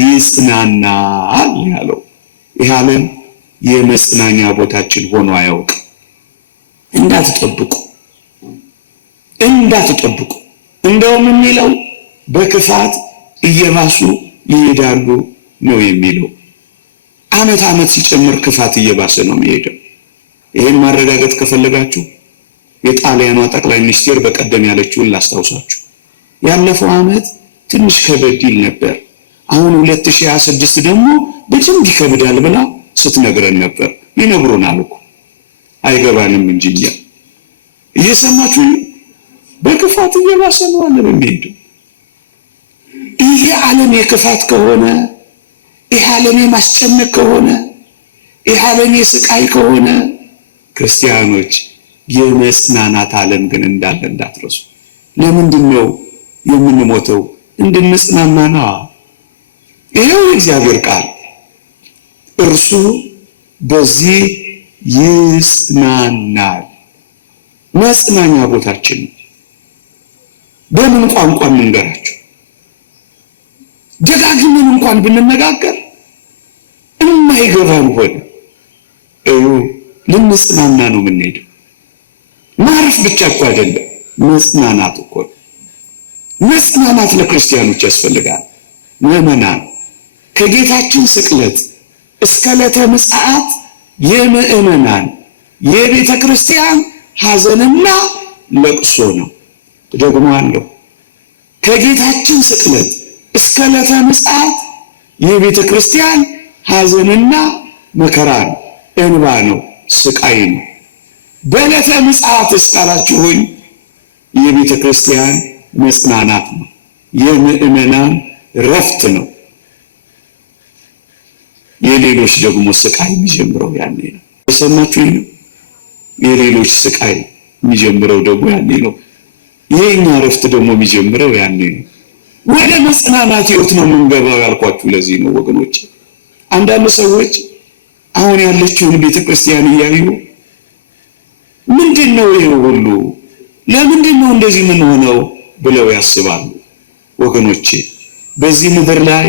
ይጽናናል ያለው። ይህ ዓለም የመጽናኛ ቦታችን ሆኖ አያውቅ። እንዳትጠብቁ እንደውም የሚለው በክፋት እየባሱ ይሄዳሉ ነው የሚለው። ዓመት ሲጨምር ክፋት እየባሰ ነው የሚሄደው። ይሄን ማረጋገጥ ከፈለጋችሁ የጣሊያኗ ጠቅላይ ሚኒስቴር በቀደም ያለችውን ላስታውሳችሁ። ያለፈው ዓመት ትንሽ ከበድ ይል ነበር፣ አሁን 2026 ደግሞ በደንብ ይከብዳል ብላ ስትነግረን ነበር። ይነግሩናል እኮ አይገባንም እንጂ እኛ እየሰማችሁ በክፋት እየባሰ ነው ዓለም የሚሄደው። ይሄ ዓለም የክፋት ከሆነ፣ ይሄ ዓለም የማስጨነቅ ከሆነ፣ ይሄ ዓለም የስቃይ ከሆነ ክርስቲያኖች የመጽናናት ዓለም ግን እንዳለ እንዳትረሱ። ለምንድን ነው የምንሞተው? እንድንጽናና ነው። ይሄው የእግዚአብሔር ቃል እርሱ በዚህ ይጽናናል። መጽናኛ ቦታችን በምን ቋንቋ እንንገራችሁ? ደጋግመን እንኳን ብንነጋገር የማይገባን ሆነ። ልንጽናና ነው የምንሄደው። ማረፍ ብቻ እኮ አይደለም፣ መጽናናት እኮ። መጽናናት ለክርስቲያኖች ያስፈልጋል። ምዕመናን ከጌታችን ስቅለት እስከ ዕለተ ምጽአት የምዕመናን የቤተ ክርስቲያን ሐዘንና ለቅሶ ነው። ደግሞ አለው ከጌታችን ስቅለት እስከ ዕለተ ምጽአት የቤተ ክርስቲያን ሐዘንና መከራ ነው፣ እንባ ነው፣ ስቃይ ነው። በዕለተ ምጽአት እስካላችሁኝ የቤተ ክርስቲያን መጽናናት ነው፣ የምዕመናን ረፍት ነው። የሌሎች ደግሞ ስቃይ የሚጀምረው ያኔ ነው። የሰማችሁ ነው። የሌሎች ስቃይ የሚጀምረው ደግሞ ያኔ ነው። የኛ ረፍት ደግሞ የሚጀምረው ያኔ ነው። ወደ መጽናናት ሕይወት ነው የምንገባው ያልኳችሁ ለዚህ ነው ወገኖች። አንዳንድ ሰዎች አሁን ያለችውን ቤተክርስቲያን እያዩ ምንድነው ይሄ ሁሉ? ለምንድን ነው እንደዚህ ምን ሆነው ብለው ያስባሉ። ወገኖቼ በዚህ ምድር ላይ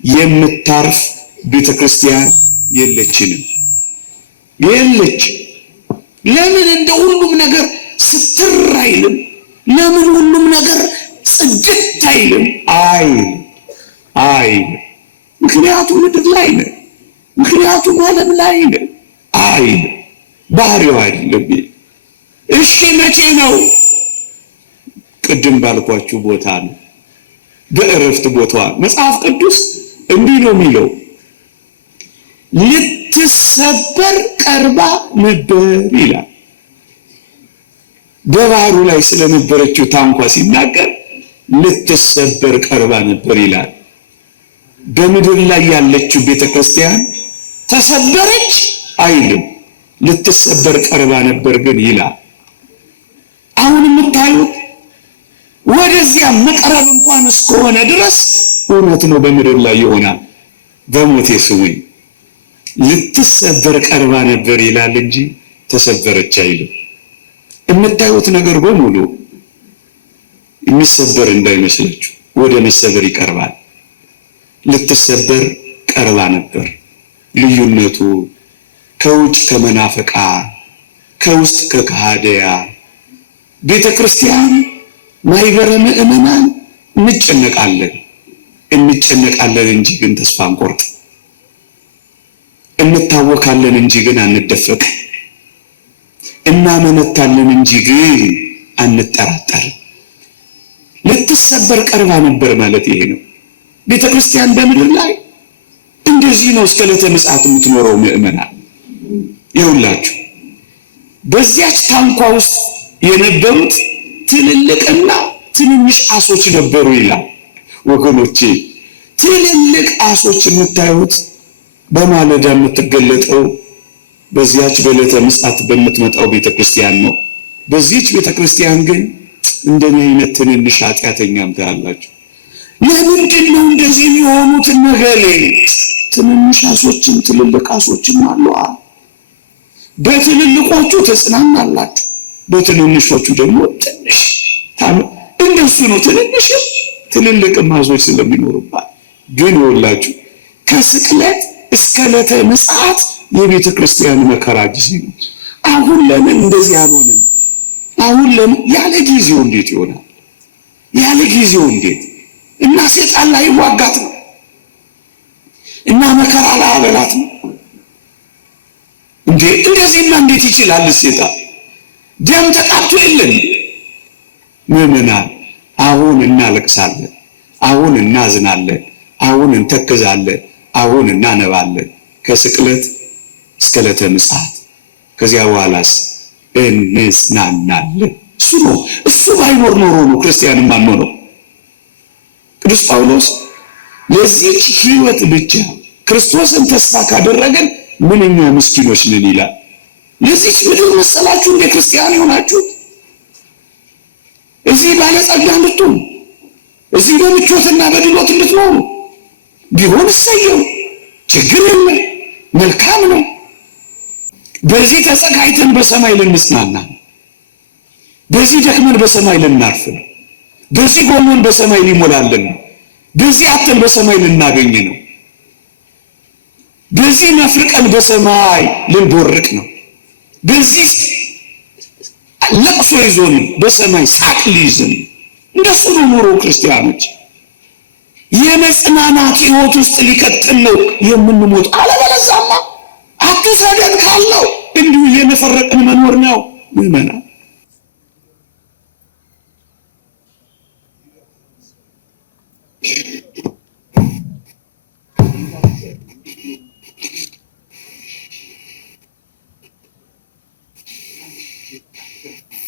የምታርፍ ቤተክርስቲያን የለችንም። ለምን እንደ ሁሉም ነገር ስትር አይልም? ለምን ሁሉም ነገር ጽድት አይልም። አይ ምክንያቱም ምድር ላይ ነው፣ ምክንያቱም ዓለም ላይ ነው። ባህሪው አይደለም። እሺ መቼ ነው? ቅድም ባልኳችሁ ቦታ ነው፣ በእረፍት ቦታዋ። መጽሐፍ ቅዱስ እንዲህ ነው የሚለው፣ ልትሰበር ቀርባ ነበር ይላል። በባህሩ ላይ ስለነበረችው ታንኳ ሲናገር ልትሰበር ቀርባ ነበር ይላል። በምድር ላይ ያለችው ቤተክርስቲያን ተሰበረች አይልም፣ ልትሰበር ቀርባ ነበር ግን ይላል። አሁን የምታዩት ወደዚያ መቅረብ እንኳን እስከሆነ ድረስ እውነት ነው፣ በምድር ላይ ይሆናል። በሞቴ ስሙኝ፣ ልትሰበር ቀርባ ነበር ይላል እንጂ ተሰበረች አይልም። የምታዩት ነገር በሙሉ የሚሰበር እንዳይመስላችሁ፣ ወደ መሰበር ይቀርባል። ልትሰበር ቀርባ ነበር። ልዩነቱ ከውጭ ከመናፈቃ ከውስጥ ከካህዲያ ቤተ ክርስቲያን ማይበረ ምእመናን እንጨነቃለን እንጂ ግን ተስፋ አንቆርጥ። እንታወካለን እንጂ ግን አንደፈቅ። እናመነታለን እንጂ ግን አንጠራጠርም። ልትሰበር ቀርባ ነበር ማለት ይሄ ነው። ቤተ ክርስቲያን በምድር ላይ እንደዚህ ነው እስከ ዕለተ ምጽአት የምትኖረው። ምእመናን ይኸውላችሁ በዚያች ታንኳ ውስጥ የነበሩት ትልልቅና ትንንሽ አሶች ነበሩ ይላል። ወገኖቼ ትልልቅ አሶች የምታዩት በማለዳ የምትገለጠው በዚያች በዕለተ ምጽአት በምትመጣው ቤተክርስቲያን ነው። በዚህች ቤተክርስቲያን ግን እንደኔ አይነት ትንንሽ ኃጢአተኛም ታያላችሁ። ለምንድን ነው እንደዚህ የሚሆኑት? ነገሌ ትንንሽ አሶችም ትልልቅ አሶችም አሉ። በትልልቆቹ ተጽናናላችሁ፣ በትንንሾቹ ደግሞ ትንሽ እንደሱ ነው። ትንንሽም ትልልቅም አሶች ስለሚኖሩባት ግን ይኸውላችሁ ከስቅለት እስከ ዕለተ ምጽአት የቤተ ክርስቲያን መከራ ጊዜ ነው። አሁን ለምን እንደዚህ አልሆነም? አሁን ለምን ያለ ጊዜው እንዴት ይሆናል? ያለ ጊዜው እንዴት? እና ሰይጣን ላይ ዋጋት ነው እና መከራ ላይ አበላት ነው እንዴ? እንደዚህማ እንዴት ይችላል? ሰይጣን ደም ተቃብቶ የለን? ምእመናን አሁን እናለቅሳለን፣ አሁን እናዝናለን፣ አሁን እንተክዛለን፣ አሁን እናነባለን ከስቅለት እስከ ዕለተ ምጽአት። ከዚያ በኋላስ እንጽናናለን። እሱ ነው። እሱ ባይኖር ኖሮ ነው ክርስቲያንም አንሆነው። ቅዱስ ጳውሎስ ለዚህች ሕይወት ብቻ ክርስቶስን ተስፋ ካደረገን ምንኛ ምስኪኖች ነን ይላል። ለዚህች ምድር መሰላችሁ እንደ ክርስቲያን የሆናችሁት? እዚህ ባለጸጋ እንድትሆኑ፣ እዚህ በምቾትና በድሎት እንድትኖሩ ቢሆን እሰየው፣ ችግር የለም፣ መልካም ነው። በዚህ ተጸጋይተን በሰማይ ልንጽናና፣ በዚህ ደክመን በሰማይ ልናርፍ ነው። በዚህ ጎመን በሰማይ ሊሞላልን ነው። በዚህ አተን በሰማይ ልናገኝ ነው። በዚህ መፍርቀን በሰማይ ልንቦርቅ ነው። በዚህ ለቅሶ ይዞን በሰማይ ሳቅ ሊይዝን። እንደሱ ነው ኑሮ ክርስቲያኖች። የመጽናናት ሕይወት ውስጥ ሊከተን ነው የምንሞት። አለበለዚያማ አትሰደን ካለው እንዲሁ እየነፈረቅን መኖር ነው። ምእመናን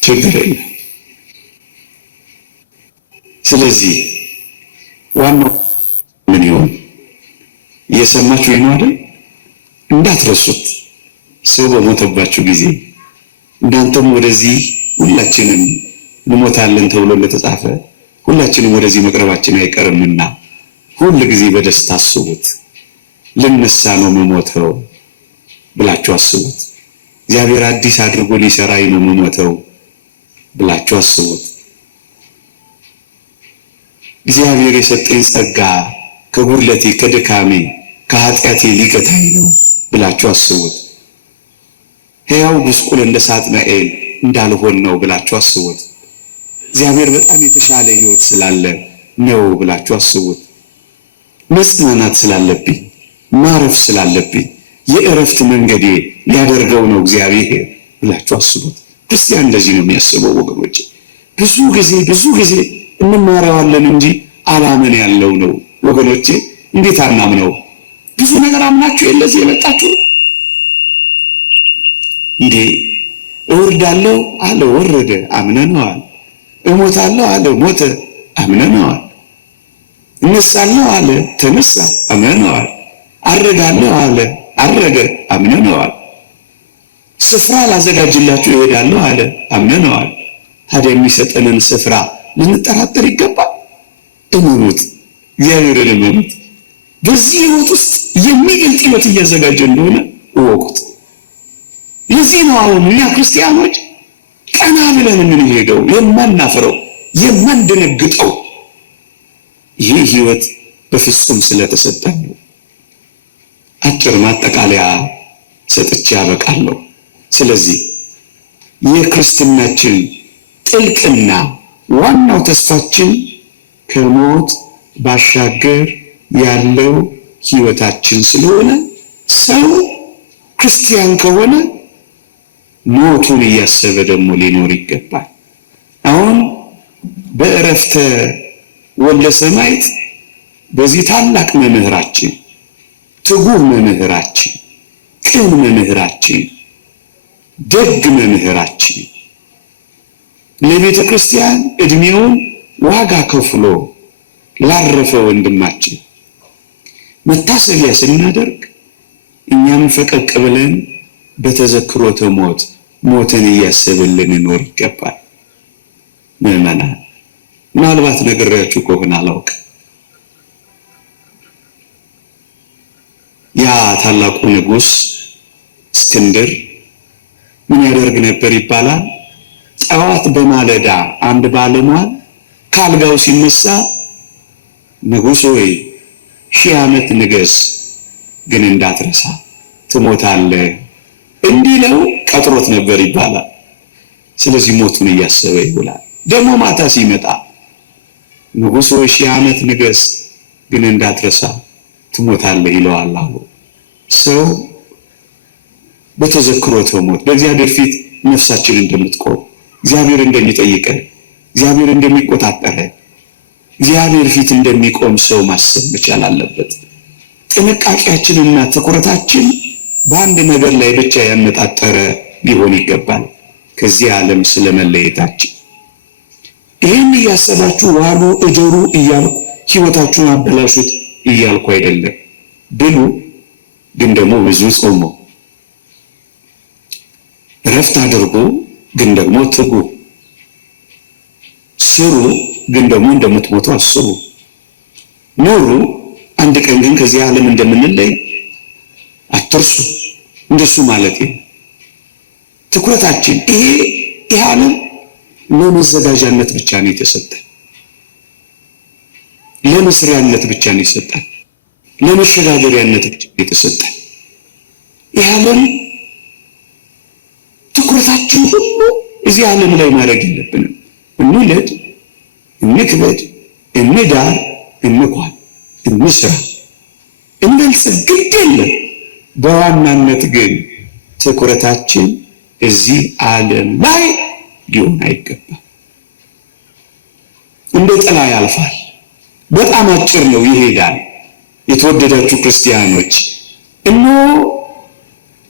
ችግር የለም። ስለዚህ ዋናው ምን ይሆን? እየሰማችሁ ነው አይደል? እንዳትረሱት። ሰው በሞተባችሁ ጊዜ እናንተም ወደዚህ ሁላችንም እንሞታለን ተብሎ እንደተጻፈ ሁላችንም ወደዚህ መቅረባችን አይቀርምና ሁል ጊዜ በደስታ አስቡት። ልነሳ ነው የምሞተው ብላችሁ አስቡት። እግዚአብሔር አዲስ አድርጎ ሊሰራኝ ነው የምሞተው ብላችሁ አስቡት። እግዚአብሔር የሰጠኝ ጸጋ ከጉድለቴ ከድካሜ ከኃጢአቴ ሊገታኝ ነው ብላችሁ አስቡት። ሕያው ጉስቁል እንደ ሳጥናኤል እንዳልሆን ነው ብላችሁ አስቡት። እግዚአብሔር በጣም የተሻለ ሕይወት ስላለ ነው ብላችሁ አስቡት። መጽናናት ስላለብኝ ማረፍ ስላለብኝ የእረፍት መንገዴ ሊያደርገው ነው እግዚአብሔር ብላችሁ አስቡት። ክርስቲያን እንደዚህ ነው የሚያስበው ወገኖቼ። ብዙ ጊዜ እንማረዋለን እንጂ አላምን ያለው ነው ወገኖቼ። እንዴት አናምነው? ብዙ ነገር አምናችሁ የለዚህ የመጣችሁ እንዴ። እወርዳለሁ አለ ወረደ፣ አምነነዋል። እሞታለሁ አለ ሞተ፣ አምነነዋል። እነሳለሁ አለ ተነሳ፣ አምነነዋል። አረጋለሁ አለ አረገ፣ አምነነዋል። ስፍራ ላዘጋጅላችሁ እሄዳለሁ አለ፣ አምነነዋል። ታዲያ የሚሰጠንን ስፍራ ልንጠራጠር ይገባል? እመኑት፣ እግዚአብሔርን እመኑት። በዚህ ሕይወት ውስጥ የሚገልጥ ሕይወት እያዘጋጀ እንደሆነ እወቁት። ለዚህ ነው አሁን እኛ ክርስቲያኖች ቀና ብለን የምንሄደው፣ የማናፍረው፣ የማንደነግጠው። ይህ ሕይወት በፍጹም ስለተሰጠን ነው። አጭር ማጠቃለያ ሰጥቼ ያበቃለሁ። ስለዚህ የክርስትናችን ጥልቅና ዋናው ተስፋችን ከሞት ባሻገር ያለው ሕይወታችን ስለሆነ ሰው ክርስቲያን ከሆነ ሞቱን እያሰበ ደግሞ ሊኖር ይገባል። አሁን በእረፍተ ወልደ ሰማዕት በዚህ ታላቅ መምህራችን፣ ትጉህ መምህራችን፣ ቅን መምህራችን፣ ደግ መምህራችን ለቤተ ክርስቲያን ዕድሜውን ዋጋ ከፍሎ ላረፈ ወንድማችን መታሰቢያ ስናደርግ እኛም ፈቀቅ ብለን በተዘክሮተ ሞት ሞትን እያሰብን ልንኖር ይገባል። ምዕመናን፣ ምናልባት ነግሬያችሁ ከሆነ አላውቅም፣ ያ ታላቁ ንጉሥ እስክንድር ምን ያደርግ ነበር ይባላል? ጠዋት በማለዳ አንድ ባለሟል ካልጋው ሲነሳ ንጉሥ ሆይ 1000 ዓመት ንገስ፣ ግን እንዳትረሳ ትሞታለህ እንዲለው ቀጥሮት ነበር ይባላል። ስለዚህ ሞቱን እያሰበ ይውላል። ደግሞ ማታ ሲመጣ ንጉሥ ሆይ 1000 ዓመት ንገስ፣ ግን እንዳትረሳ ትሞታለህ ይለዋል አሉ። ሰው በተዘክሮተ ሞት በእግዚአብሔር ፊት ነፍሳችን እንደምትቆም፣ እግዚአብሔር እንደሚጠይቀን፣ እግዚአብሔር እንደሚቆጣጠረን፣ እግዚአብሔር ፊት እንደሚቆም ሰው ማሰብ መቻል አለበት። ጥንቃቄያችንና ትኩረታችን በአንድ ነገር ላይ ብቻ ያነጣጠረ ሊሆን ይገባል፣ ከዚህ ዓለም ስለመለየታችን። ይህን እያሰባችሁ ዋሉ እደሩ እያልኩ ሕይወታችሁን አበላሹት እያልኩ አይደለም። ብሉ፣ ግን ደግሞ ብዙ ጾሙ። እረፍት አድርጉ፣ ግን ደግሞ ትጉ። ስሩ፣ ግን ደግሞ እንደምትሞቱ አስቡ። ኑሩ፣ አንድ ቀን ግን ከዚህ ዓለም እንደምንለይ አትርሱ። እንደሱ ማለት ነው ትኩረታችን። ይሄ ዓለም ለመዘጋጃነት ብቻ ነው የተሰጠን፣ ለመስሪያነት ብቻ ነው የተሰጠን፣ ለመሸጋገሪያነት ብቻ ነው የተሰጠን። ይሄ ዓለም ትኩረታችን ሁሉ እዚህ ዓለም ላይ ማድረግ የለብንም። እንውለድ፣ እንክበድ፣ እንዳር፣ እንኳን፣ እንስራ፣ እንበልጽግ ግድ የለም። በዋናነት ግን ትኩረታችን እዚህ ዓለም ላይ ሊሆን አይገባም። እንደ ጥላ ያልፋል፣ በጣም አጭር ነው፣ ይሄዳል። የተወደዳችሁ ክርስቲያኖች፣ እነሆ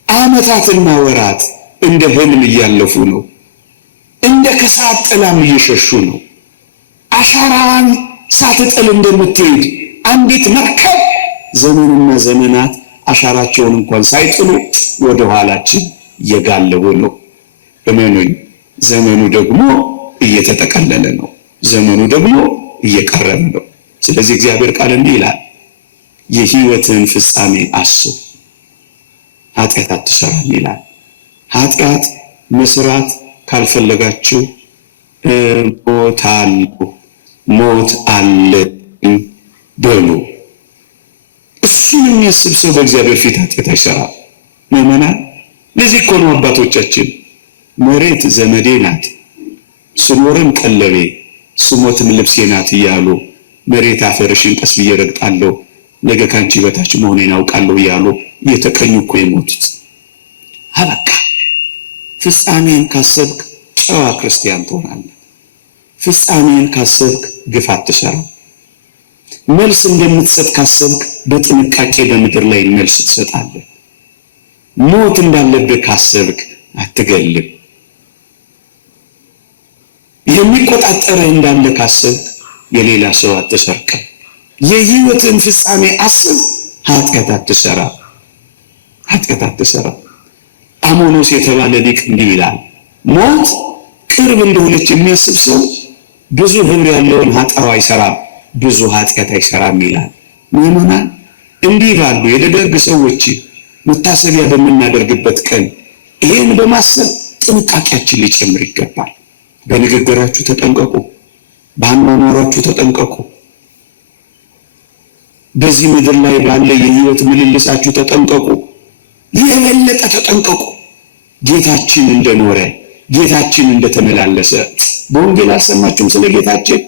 ዓመታትና ወራት እንደ ህልም እያለፉ ነው። እንደ ከሰዓት ጥላም እየሸሹ ነው። አሻራዋን ሳትጥል እንደምትሄድ አንዲት መርከብ ዘመንና ዘመናት አሻራቸውን እንኳን ሳይጥሉ ወደ ኋላችን እየጋለቡ ነው። እመኑኝ፣ ዘመኑ ደግሞ እየተጠቀለለ ነው። ዘመኑ ደግሞ እየቀረበ ነው። ስለዚህ እግዚአብሔር ቃል እንዲህ ይላል፣ የሕይወትን ፍጻሜ አስብ፣ ኃጢአት አትሰራም ይላል። ኃጢአት መስራት ካልፈለጋችሁ ሞት አለ በሉ። እሱን የሚያስብ ሰው በእግዚአብሔር ፊት ኃጢአት አይሰራም። ምዕመናን፣ ለዚህ እኮ ነው አባቶቻችን መሬት ዘመዴ ናት፣ ስኖርም ቀለቤ፣ ስሞትም ልብሴ ናት እያሉ መሬት አፈርሽን ቀስ ብዬ ረግጣለሁ፣ ነገ ካንቺ በታች መሆኔን አውቃለሁ እያሉ እየተቀኙ እኮ የሞቱት። አበቃ። ፍጻሜን ካሰብክ ጨዋ ክርስቲያን ትሆናለህ። ፍጻሜን ካሰብክ ግፍ አትሰራም። መልስ እንደምትሰጥ ካሰብክ በጥንቃቄ በምድር ላይ መልስ ትሰጣለህ። ሞት እንዳለብህ ካሰብክ አትገልም። የሚቆጣጠርህ እንዳለ ካሰብክ የሌላ ሰው አትሰርቅም። የህይወትን ፍጻሜ አስብ፣ ኃጢአት አትሰራም። ኃጢአት አትሰራም። አሞኖስ የተባለ ሊቅ እንዲህ ይላል፣ ሞት ቅርብ እንደሆነች የሚያስብ ሰው ብዙ ህብር ያለውን ኃጢአት አይሰራም፣ ብዙ ኃጢአት አይሰራም ይላል። ምዕመናን እንዲህ ባሉ የደጋግ ሰዎች መታሰቢያ በምናደርግበት ቀን ይሄን በማሰብ ጥንቃቄያችን ሊጨምር ይገባል። በንግግራችሁ ተጠንቀቁ፣ በአኗኗራችሁ ተጠንቀቁ፣ በዚህ ምድር ላይ ባለ የህይወት ምልልሳችሁ ተጠንቀቁ፣ የበለጠ ተጠንቀቁ። ጌታችን እንደኖረ ጌታችን እንደተመላለሰ በወንጌል አልሰማችሁም? ስለ ጌታችን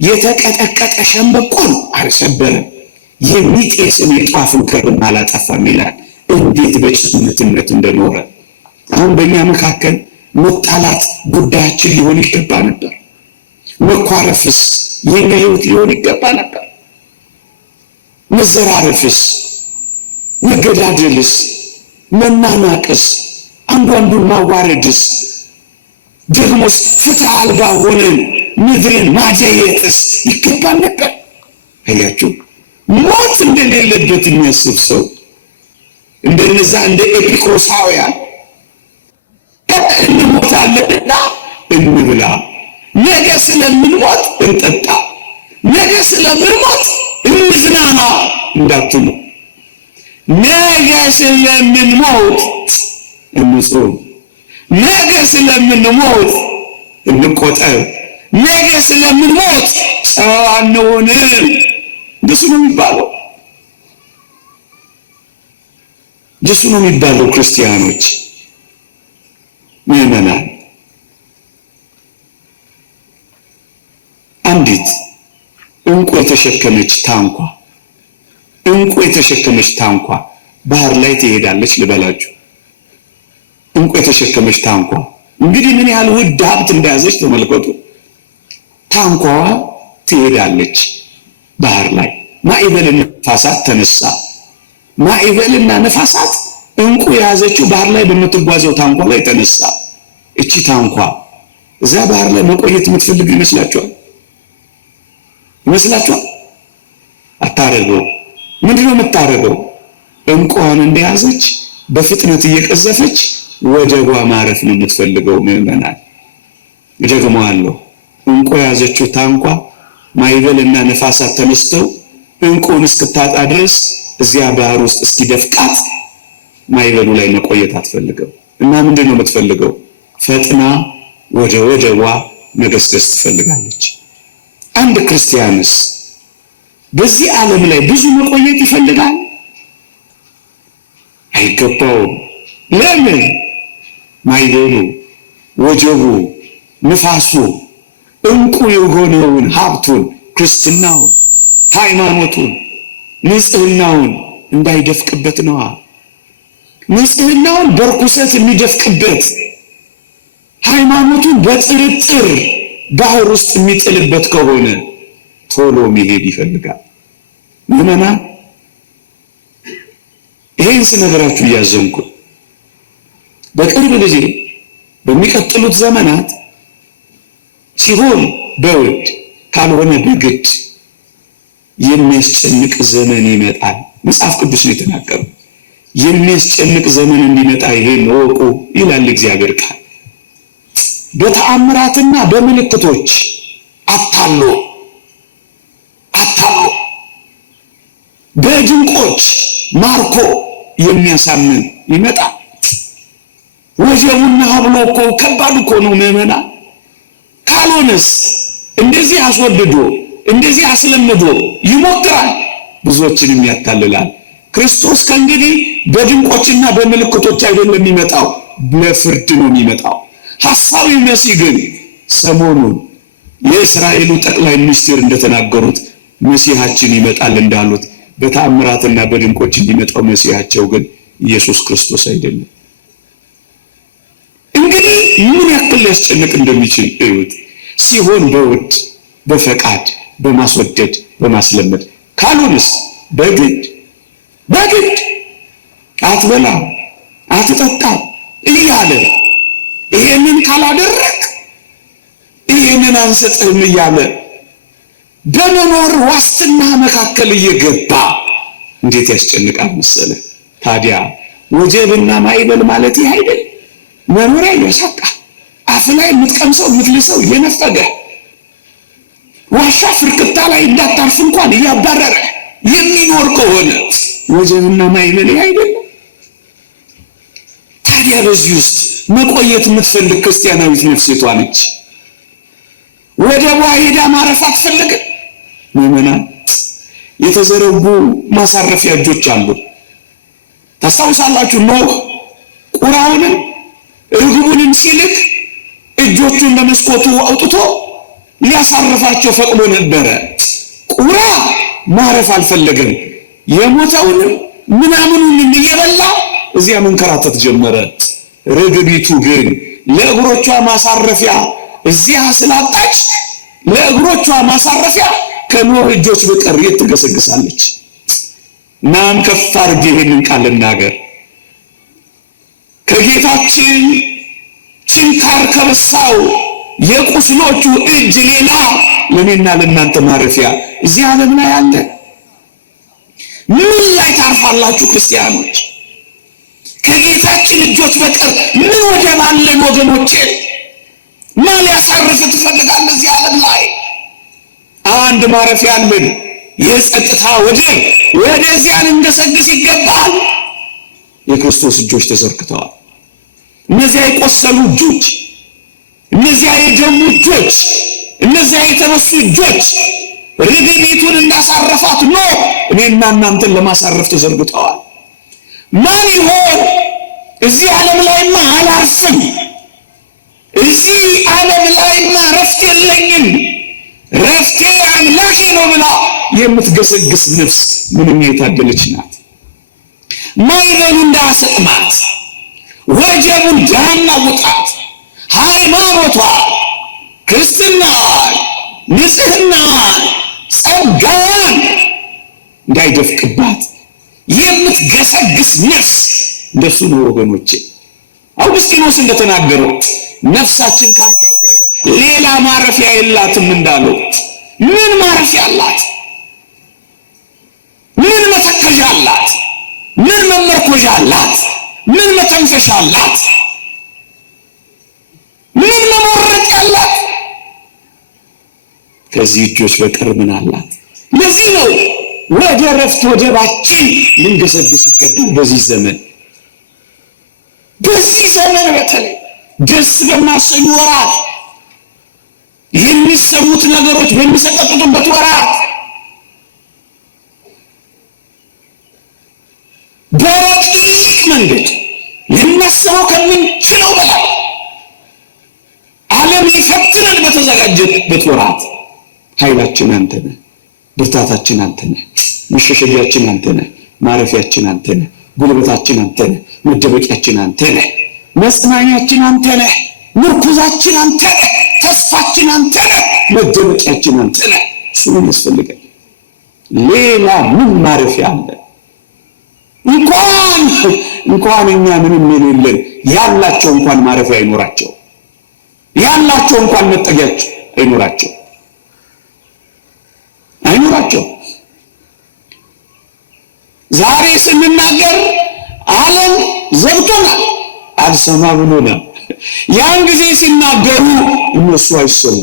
የተቀጠቀጠ ሸምበቆን አልሰበረም፣ የሚጤስን የጧፍን ክርም አላጠፋም ይላል። እንዴት በጭምትነት እንደኖረ። አሁን በእኛ መካከል መጣላት ጉዳያችን ሊሆን ይገባ ነበር። መኳረፍስ የኛ ህይወት ሊሆን ይገባ ነበር። መዘራረፍስ፣ መገዳደልስ፣ መናናቅስ፣ አንዱ አንዱን ማዋረድስ፣ ደግሞስ ፍትህ አልባ ሆነን ምድርን ማጀየትስ ይገባ ነበር። አያችሁ፣ ሞት እንደሌለበት የሚያስብ ሰው እንደነዛ እንደ ኤጲቆሮሳውያን እንሞታለንና እንብላ፣ ነገ ስለምንሞት እንጠጣ፣ ነገ ስለምንሞት እንዝናና እንዳትሉ፣ ነገ ስለምንሞት እንጹም፣ ነገ ስለምንሞት እንቆጠብ፣ ነገ ስለምንሞት ጨዋ እንሁን። እንደሱ ነው የሚባለው። እንደሱ ነው የሚባለው። ክርስቲያኖች ምዕመናን፣ አንዲት እንቁ የተሸከመች ታንኳ ባህር ላይ ትሄዳለች ልበላችሁ። እንቁ የተሸከመች ታንኳ እንግዲህ ምን ያህል ውድ ሀብት እንደያዘች ተመልከቱ። ታንኳዋ ትሄዳለች ባህር ላይ። ማዕበልና ነፋሳት ተነሳ። ማዕበልና ነፋሳት እንቁ የያዘችው ባህር ላይ በምትጓዘው ታንኳ ላይ ተነሳ። እቺ ታንኳ እዛ ባህር ላይ መቆየት የምትፈልግ ይመስላችኋል? አታረገው። ምንድነው የምታረገው? እንቁዋን እንደያዘች በፍጥነት እየቀዘፈች ወደቧ ማረፍ ነው የምትፈልገው። ምዕመናን እደግመዋለሁ፣ እንቁ የያዘችው ታንኳ ማዕበልና ነፋሳት ተነስተው እንቁን እስክታጣ ድረስ እዚያ ባህር ውስጥ እስኪደፍቃት ማዕበሉ ላይ መቆየት አትፈልገው እና ምንድነው የምትፈልገው? ፈጥና ወደ ወደቧ መገስገስ ትፈልጋለች። አንድ ክርስቲያንስ በዚህ ዓለም ላይ ብዙ መቆየት ይፈልጋል? አይገባውም። ለምን? ማዕበሉ፣ ወጀቡ፣ ንፋሱ እንቁ የሆነውን ሀብቱን፣ ክርስትናውን፣ ሃይማኖቱን፣ ንጽህናውን እንዳይደፍቅበት ነዋ። ንጽህናውን በርኩሰት የሚደፍቅበት፣ ሃይማኖቱን በጥርጥር ባህር ውስጥ የሚጥልበት ከሆነ ቶሎ መሄድ ይፈልጋል። ምዕመናን ይሄን ስነግራችሁ እያዘንኩ በቅርብ ጊዜ በሚቀጥሉት ዘመናት ሲሆን በውድ ካልሆነ በግድ የሚያስጨንቅ ዘመን ይመጣል። መጽሐፍ ቅዱስ ነው የተናገረው። የሚያስጨንቅ ዘመን እንዲመጣ ይሄን እወቁ ይላል እግዚአብሔር ቃል። በተአምራትና በምልክቶች አታሎ በድንቆች ማርኮ የሚያሳምን ይመጣል። ወጀቡና ሀብሎ እኮ ከባድ እኮ ነው ምዕመናን። ካልሆነስ እንደዚህ አስወድዶ እንደዚህ አስለምዶ ይሞክራል፣ ብዙዎችንም ያታልላል። ክርስቶስ ከእንግዲህ በድንቆችና በምልክቶች አይደለም የሚመጣው፣ ለፍርድ ነው የሚመጣው። ሐሳዊ መሲህ ግን ሰሞኑን የእስራኤሉ ጠቅላይ ሚኒስትር እንደተናገሩት መሲሐችን ይመጣል እንዳሉት በተአምራትና በድንቆች እንዲመጣው መሲሐቸው ግን ኢየሱስ ክርስቶስ አይደለም። እንግዲህ ምን ያክል ሊያስጨንቅ እንደሚችል እዩት። ሲሆን በውድ በፈቃድ በማስወደድ በማስለመድ፣ ካልሆነስ በግድ አትበላ አትጠጣ እያለ ይሄንን ካላደረግ ይሄንን አንሰጥህም እያለ በመኖር ዋስትና መካከል እየገባ እንዴት ያስጨንቃል መሰለ። ታዲያ ወጀብና ማዕበል ማለት ይሄ አይደል? መኖሪያ እያሳጣ አፍ ላይ የምትቀምሰው የምትልሰው እየነፈገ ዋሻ ፍርክታ ላይ እንዳታርፍ እንኳን እያባረረ የሚኖር ከሆነ ወጀብና ማዕበል ይሄ አይደል? ታዲያ በዚህ ውስጥ መቆየት የምትፈልግ ክርስቲያናዊት ነፍስ የቷ ነች? ወደቧ ሄዳ ማረፍ አትፈልግም? ምዕመናን፣ የተዘረጉ ማሳረፊያ እጆች አሉ። ታስታውሳላችሁ? ኖህ ቁራውንም ርግቡንም ሲልክ እጆቹን በመስኮቱ አውጥቶ ሊያሳርፋቸው ፈቅዶ ነበረ። ቁራ ማረፍ አልፈለገም። የሞተውንም ምናምኑንም እየበላ እዚያ መንከራተት ጀመረ። ርግቢቱ ግን ለእግሮቿ ማሳረፊያ እዚያ ስላጣች ለእግሮቿ ማሳረፊያ ከኖህ እጆች በቀር የት ትገሰግሳለች? ናም ከፍ አድርጌ ይሄንን ቃል ልናገር። ከጌታችን ችንካር ከበሳው የቁስሎቹ እጅ ሌላ ለኔና ለእናንተ ማረፊያ እዚህ ዓለም ላይ አለ? ምን ላይ ታርፋላችሁ ክርስቲያኖች? ከጌታችን እጆች በቀር ምን ወደብ አለን ወገኖቼ? ማን ሊያሳርፍ ትፈልጋለህ? እዚህ ዓለም ላይ አንድ ማረፊያ አለን፣ የጸጥታ ወደብ። ወደዚያ ልንገሰግስ ይገባል። የክርስቶስ እጆች ተዘርግተዋል። እነዚያ የቆሰሉ እጆች፣ እነዚያ የደሙ እጆች፣ እነዚያ የተበሱ እጆች ርግቢቱን እንዳሳረፋት ኖህ እኔና እናንተን ለማሳረፍ ተዘርግተዋል። ማን ይሆን እዚህ ዓለም ላይማ አላርፍም፣ እዚህ ዓለም ላይማ ረፍት የለኝም፣ ረፍቴ አምላኬ ነው ብላ የምትገሰግስ ነፍስ ምንኛ የታደለች ናት። ማዕበሉ እንዳያሰጥማት፣ ወጀቡ እንዳያናውጣት፣ ሃይማኖቷ፣ ክርስትናዋን፣ ንጽሕናዋን፣ ጸጋዋን እንዳይደፍቅባት የምትገሰግስ ነፍስ እንደሱ ነው ወገኖቼ። አውግስጢኖስ እንደተናገረው ነፍሳችን ካንተ በቀር ሌላ ማረፊያ የላትም እንዳለው። ምን ማረፊያ አላት? ምን መተከዣ አላት? ምን መመርኮዣ አላት? ምን መተንፈሻ አላት? ምን መሞረጥ አላት? ከዚህ እጆች በቀር ምን አላት? ለዚህ ነው ወደ ረፍት ወደባችን ልንገሰግስ ይገባል። በዚህ ዘመን በተለይ ደስ በማሰኙ ወራት፣ የሚሰሙት ነገሮች በሚሰቀጥጡበት ወራት፣ በረቂቅ መንገድ ልናስበው ከምንችለው በላይ ዓለም ሊፈትነን በተዘጋጀበት ወራት ኃይላችን አንተ ነህ፣ ብርታታችን አንተ ነህ፣ መሸሸጊያችን አንተ ነህ፣ ማረፊያችን አንተ ነህ፣ ጉልበታችን አንተ ነህ፣ መደበቂያችን አንተ ነህ፣ መጽናኛችን አንተ ነህ፣ ምርኩዛችን አንተ ነህ፣ ተስፋችን አንተ ነህ፣ መደበቂያችን አንተ ነህ። እሱ ምን ያስፈልጋል? ሌላ ምን ማረፊያ አለ? እንኳን እኛ ምንም የሌለን ያላቸው እንኳን ማረፊያ አይኖራቸው፣ ያላቸው እንኳን መጠጊያቸው አይኖራቸው። ዛሬ ስንናገር ዓለም ዘግቶናል፣ አልሰማ ብሎናል። ያን ጊዜ ሲናገሩ እነሱ አይሰሙ።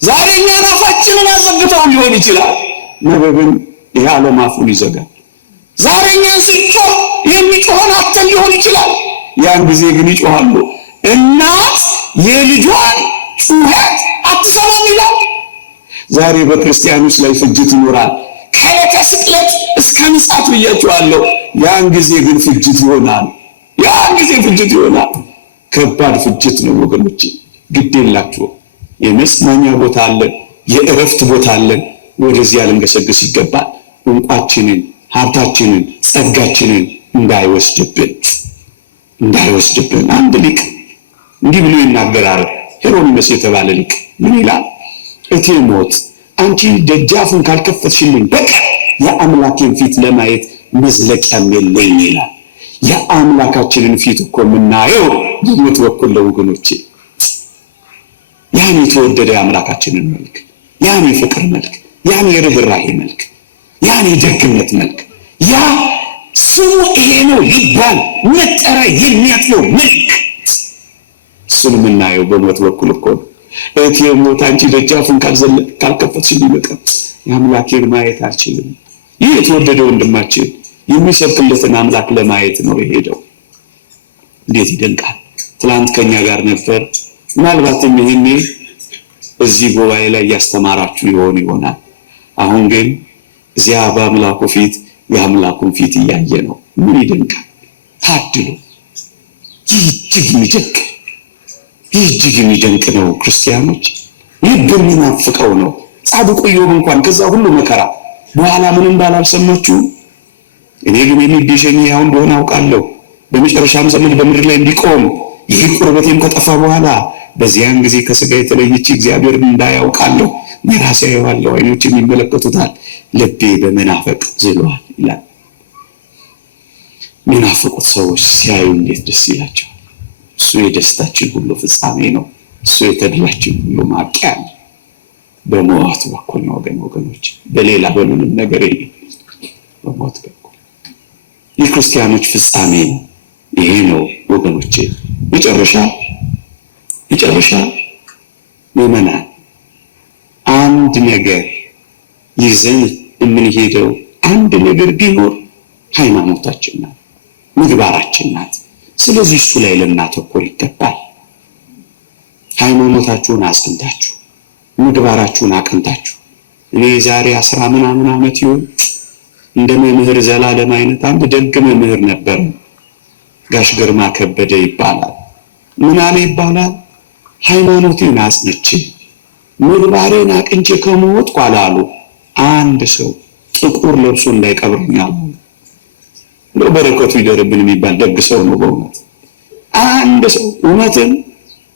ዛሬ እኛ አፋችንን አዘግተው ሊሆን ይችላል፣ ነገ ግን ይህ ዓለም አፉን ይዘጋል። ዛሬ እኛ ስንጮህ የሚጮኸውን አጥተን ሊሆን ይችላል፣ ያን ጊዜ ግን ይጮሃሉ። እናት የልጇን ጩኸት አትሰማም ይላል። ዛሬ በክርስቲያኖች ላይ ፍጅት ይኖራል፣ ከዕለተ ስቅለት እስከ ምጽአት ብያችኋለሁ። ያን ጊዜ ግን ፍጅት ይሆናል። ከባድ ፍጅት ነው ወገኖቼ። ግድ የላችሁም። የመጽናኛ ቦታ አለን፣ የእረፍት ቦታ አለን። ወደዚያ ልንገሰግስ ይገባል። እንቋችንን፣ ሀብታችንን፣ ጸጋችንን እንዳይወስድብን። አንድ ሊቅ እንዲህ ብሎ ይናገራል። ሄሮኒመስ የተባለ ሊቅ ምን ይላል? እቴ ሞት አንቺ ደጃፉን ካልከፈትሽልኝ በቀር የአምላኬን ፊት ለማየት መዝለቂያም የለኝ ይላል። የአምላካችንን ፊት እኮ የምናየው በሞት በኩል ለወገኖቼ፣ ያን የተወደደ የአምላካችንን መልክ፣ ያን የፍቅር መልክ፣ ያን የርኅራኄ መልክ፣ ያን የደግነት መልክ፣ ያ ስሙ ይሄ ነው ሊባል መጠሪያ የሚያጥለው መልክ፣ እሱን የምናየው በሞት በኩል እኮ ነው። እቴ ሞት አንቺ ደጃፉን ካልከፈትሽልኝ በቀር የአምላኬን ማየት አልችልም። ይህ የተወደደ ወንድማችን የሚሰብክለትን አምላክ ለማየት ነው የሄደው። እንዴት ይደንቃል! ትላንት ከኛ ጋር ነበር። ምናልባትም ይሄኔ እዚህ ጉባኤ ላይ እያስተማራችሁ ይሆናል። አሁን ግን እዚያ በአምላኩ ፊት የአምላኩን ፊት እያየ ነው። ምን ይደንቃል! ታድሎ! ይህ እጅግ የሚደንቅ ነው። ክርስቲያኖች ልብ የሚናፍቀው ነው። ጻድቁ ኢዮብ እንኳን ከዛ ሁሉ መከራ በኋላ ምን እንዳላልሰማችሁ፣ እኔ ግን የሚቤዠኝ ሕያው እንደሆነ አውቃለሁ፣ በመጨረሻም ዘመን በምድር ላይ እንዲቆም ይህ ቁርበቴም ከጠፋ በኋላ በዚያን ጊዜ ከሥጋ የተለየች እግዚአብሔርን እንዳያውቃለሁ። የራሴ አየዋለሁ፣ ዓይኖችም ይመለከቱታል፣ ልቤ በመናፈቅ ዝሏል ይላል። የሚናፍቁት ሰዎች ሲያዩ እንዴት ደስ ይላቸው! እሱ የደስታችን ሁሉ ፍጻሜ ነው። እሱ የተድላችን ሁሉ ማብቂያ ነው። በሞት በኩል ነው ወገኖች፣ በሌላ በምንም ነገር የለም። በሞት በኩል የክርስቲያኖች ፍጻሜ ይሄ ነው ወገኖቼ። መጨረሻ ምዕመናን አንድ ነገር ይዘን የምንሄደው አንድ ነገር ቢኖር ሃይማኖታችን ናት፣ ምግባራችን ናት። ስለዚህ እሱ ላይ ልናተኮር ይገባል። ሃይማኖታችሁን አጽንታችሁ፣ ምግባራችሁን አቅንታችሁ። እኔ ዛሬ 10 ምናምን ዓመት ይሁን እንደ መምህር ዘላለም አይነት አንድ ደግ መምህር ነበር። ጋሽ ግርማ ከበደ ይባላል። ምን አለ ይባላል? ሃይማኖቴን አጽንቼ ምግባሬን አቅንቼ ከሞትኩ አላሉ አንድ ሰው ጥቁር ለብሶ እንዳይቀብረኛል። በረከቱ ይደርብን የሚባል ደግ ሰው ነው በእውነት። አንድ ሰው እውነትም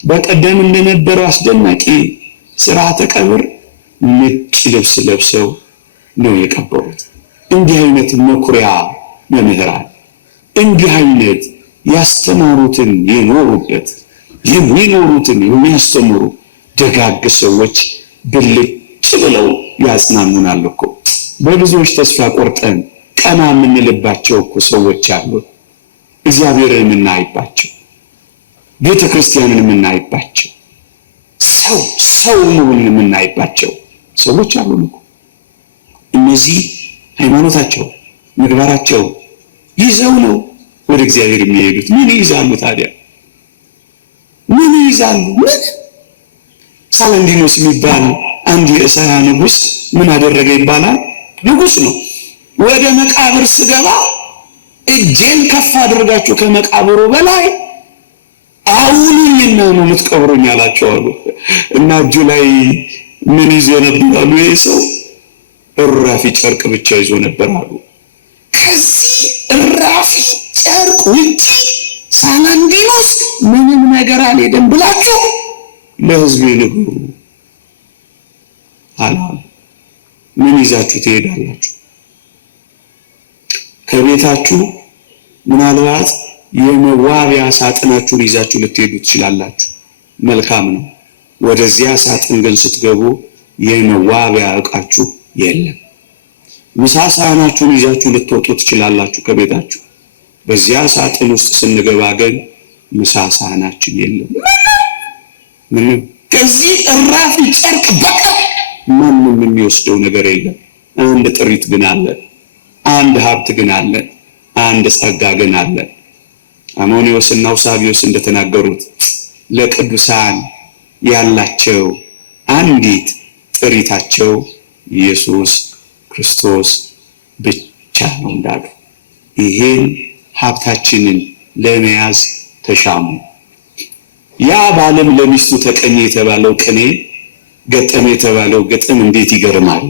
በቀደም እንደነበረው አስደናቂ ስርዓተ ቀብር ነጭ ልብስ ለብሰው ነው የቀበሩት። እንዲህ አይነት መኩሪያ መምህራን፣ እንዲህ አይነት ያስተማሩትን የኖሩበት የሚኖሩትን የሚያስተምሩ ደጋግ ሰዎች ብልጭ ብለው ያጽናኑናል እኮ። በብዙዎች ተስፋ ቆርጠን ቀና የምንልባቸው እኮ ሰዎች አሉ። እግዚአብሔርን የምናይባቸው፣ ቤተ ክርስቲያንን የምናይባቸው፣ ሰው መሆንን የምናይባቸው ሰዎች አሉ እኮ። እነዚህ ሃይማኖታቸው ምግባራቸው ይዘው ነው ወደ እግዚአብሔር የሚሄዱት። ምን ይዛሉ ታዲያ? ምን ይዛሉ? ምን ሳላንዲኖስ የሚባል አንድ የእስያ ንጉሥ ምን አደረገ ይባላል? ንጉሥ ነው። ወደ መቃብር ስገባ እጄን ከፍ አድርጋችሁ ከመቃብሩ በላይ አውሉኝና ነው የምትቀብሩኝ አላቸው አሉ። እና እጁ ላይ ምን ይዞ ነበር አሉ? ይሄ ሰው እራፊ ጨርቅ ብቻ ይዞ ነበር አሉ። ከዚህ እራፊ ጨርቅ ውጪ ሳላንዲኖስ ምንም ነገር አልሄደም ብላችሁ ለሕዝብ ንገሩ አላሉ። ምን ይዛችሁ ትሄዳላችሁ? ከቤታችሁ ምናልባት የመዋቢያ ሳጥናችሁን ይዛችሁ ልትሄዱ ትችላላችሁ። መልካም ነው። ወደዚያ ሳጥን ግን ስትገቡ የመዋቢያ ዕቃችሁ የለም። ምሳ ሳህናችሁን ይዛችሁ ልትወጡ ትችላላችሁ ከቤታችሁ። በዚያ ሳጥን ውስጥ ስንገባ ግን ምሳ ሳህናችን የለም። ምንም ከዚህ እራፊ ጨርቅ በቀር ማንም የሚወስደው ነገር የለም። አንድ ጥሪት ግን አለ፣ አንድ ሀብት ግን አለ፣ አንድ ጸጋ ግን አለ። አሞኒዮስና አውሳቢዮስ እንደተናገሩት ለቅዱሳን ያላቸው አንዲት ጥሪታቸው ኢየሱስ ክርስቶስ ብቻ ነው እንዳሉ፣ ይሄን ሀብታችንን ለመያዝ ተሻሙ። ያ ባለም ለሚስቱ ተቀኘ የተባለው ቅኔ፣ ገጠመ የተባለው ግጥም እንዴት ይገርማል!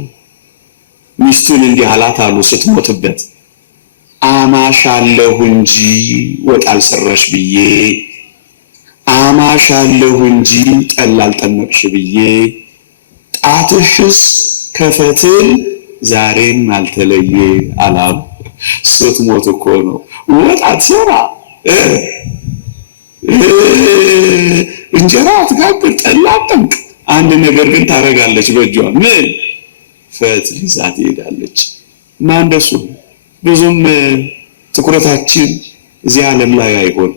ሚስቱን እንዲህ አላት አሉ ስትሞትበት፣ አማሻለሁ እንጂ ወጥ አልሰራሽ ብዬ፣ አማሻለሁ እንጂ ጠላ አልጠመቅሽ ብዬ፣ ጣትሽስ ከፈትል ዛሬም አልተለየ አላሉ። ስትሞት እኮ ነው ወጥ አትሰራ፣ እንጀራ አትጋግር፣ ጠላ አትጠምቅ፣ አንድ ነገር ግን ታረጋለች በእጇ። ምን? ፈትል ይዛ ትሄዳለች። እና እንደሱ ብዙም ትኩረታችን እዚህ ዓለም ላይ አይሆን፣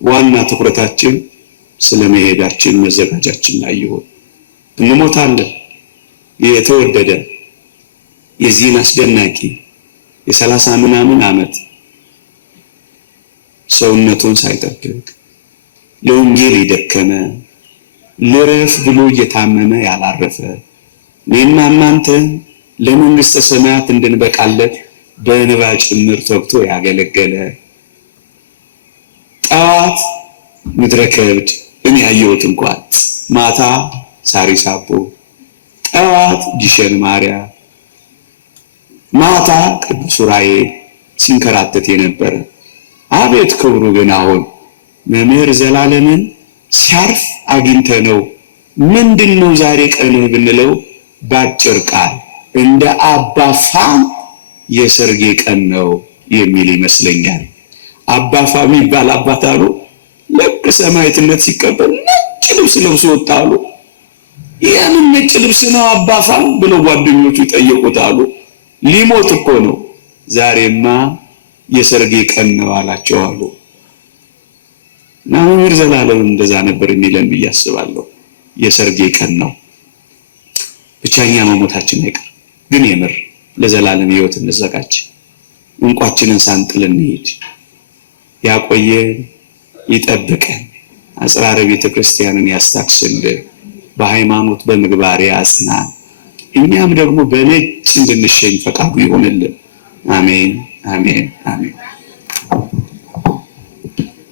ዋና ትኩረታችን ስለመሄዳችን መዘጋጃችን ላይ ይሆን። እንሞታለን። የተወደደ የዚህን አስደናቂ የ30 ምናምን ዓመት ሰውነቱን ሳይጠብቅ ለወንጌል የደከመ ልረፍ ብሎ እየታመመ ያላረፈ እኔና እናንተ ለመንግሥተ ሰማያት እንድንበቃለት በእንባ ጭምር ተግቶ ያገለገለ ጠዋት ምድረ ከብድ እኔ ያየሁት እንኳን ማታ ሳሪስ አቦ፣ ጠዋት ግሸን ማርያም፣ ማታ ቅዱስ ዑራኤል ሲንከራተት የነበረ አቤት ክብሩ! ግን አሁን መምህር ዘላለምን ሲያርፍ አግኝተነው ምንድነው ዛሬ ቀን ብንለው ባጭር ቃል እንደ አባ ፋም የሰርጌ ቀን ነው የሚል ይመስለኛል። አባ ፋም ይባል አባት አሉ ልክ ሰማዕትነት ሲቀበል ነጭ ልብስ ለብሶ ወጣሉ። የምን ነጭ ልብስ ነው አባ ፋም ብለው ጓደኞቹ ጠየቁት አሉ። ሊሞት እኮ ነው። ዛሬማ የሰርጌ ቀን ነው አላቸው አሉ። መምህር ዘላለም እንደዛ ነበር የሚለን ብዬ አስባለሁ። የሰርጌ ቀን ነው። ብቻኛ መሞታችን አይቀር፣ ግን የምር ለዘላለም ሕይወት እንዘጋጅ። እንቋችንን ሳንጥል እንሂድ። ያቆየን ይጠብቀን፣ አጽራረ ቤተ ክርስቲያንን ያስታክስልን፣ በሃይማኖት በምግባር ያጽናን። እኛም ደግሞ በነጭ እንድንሸኝ ፈቃዱ ይሆንልን። አሜን፣ አሜን፣ አሜን።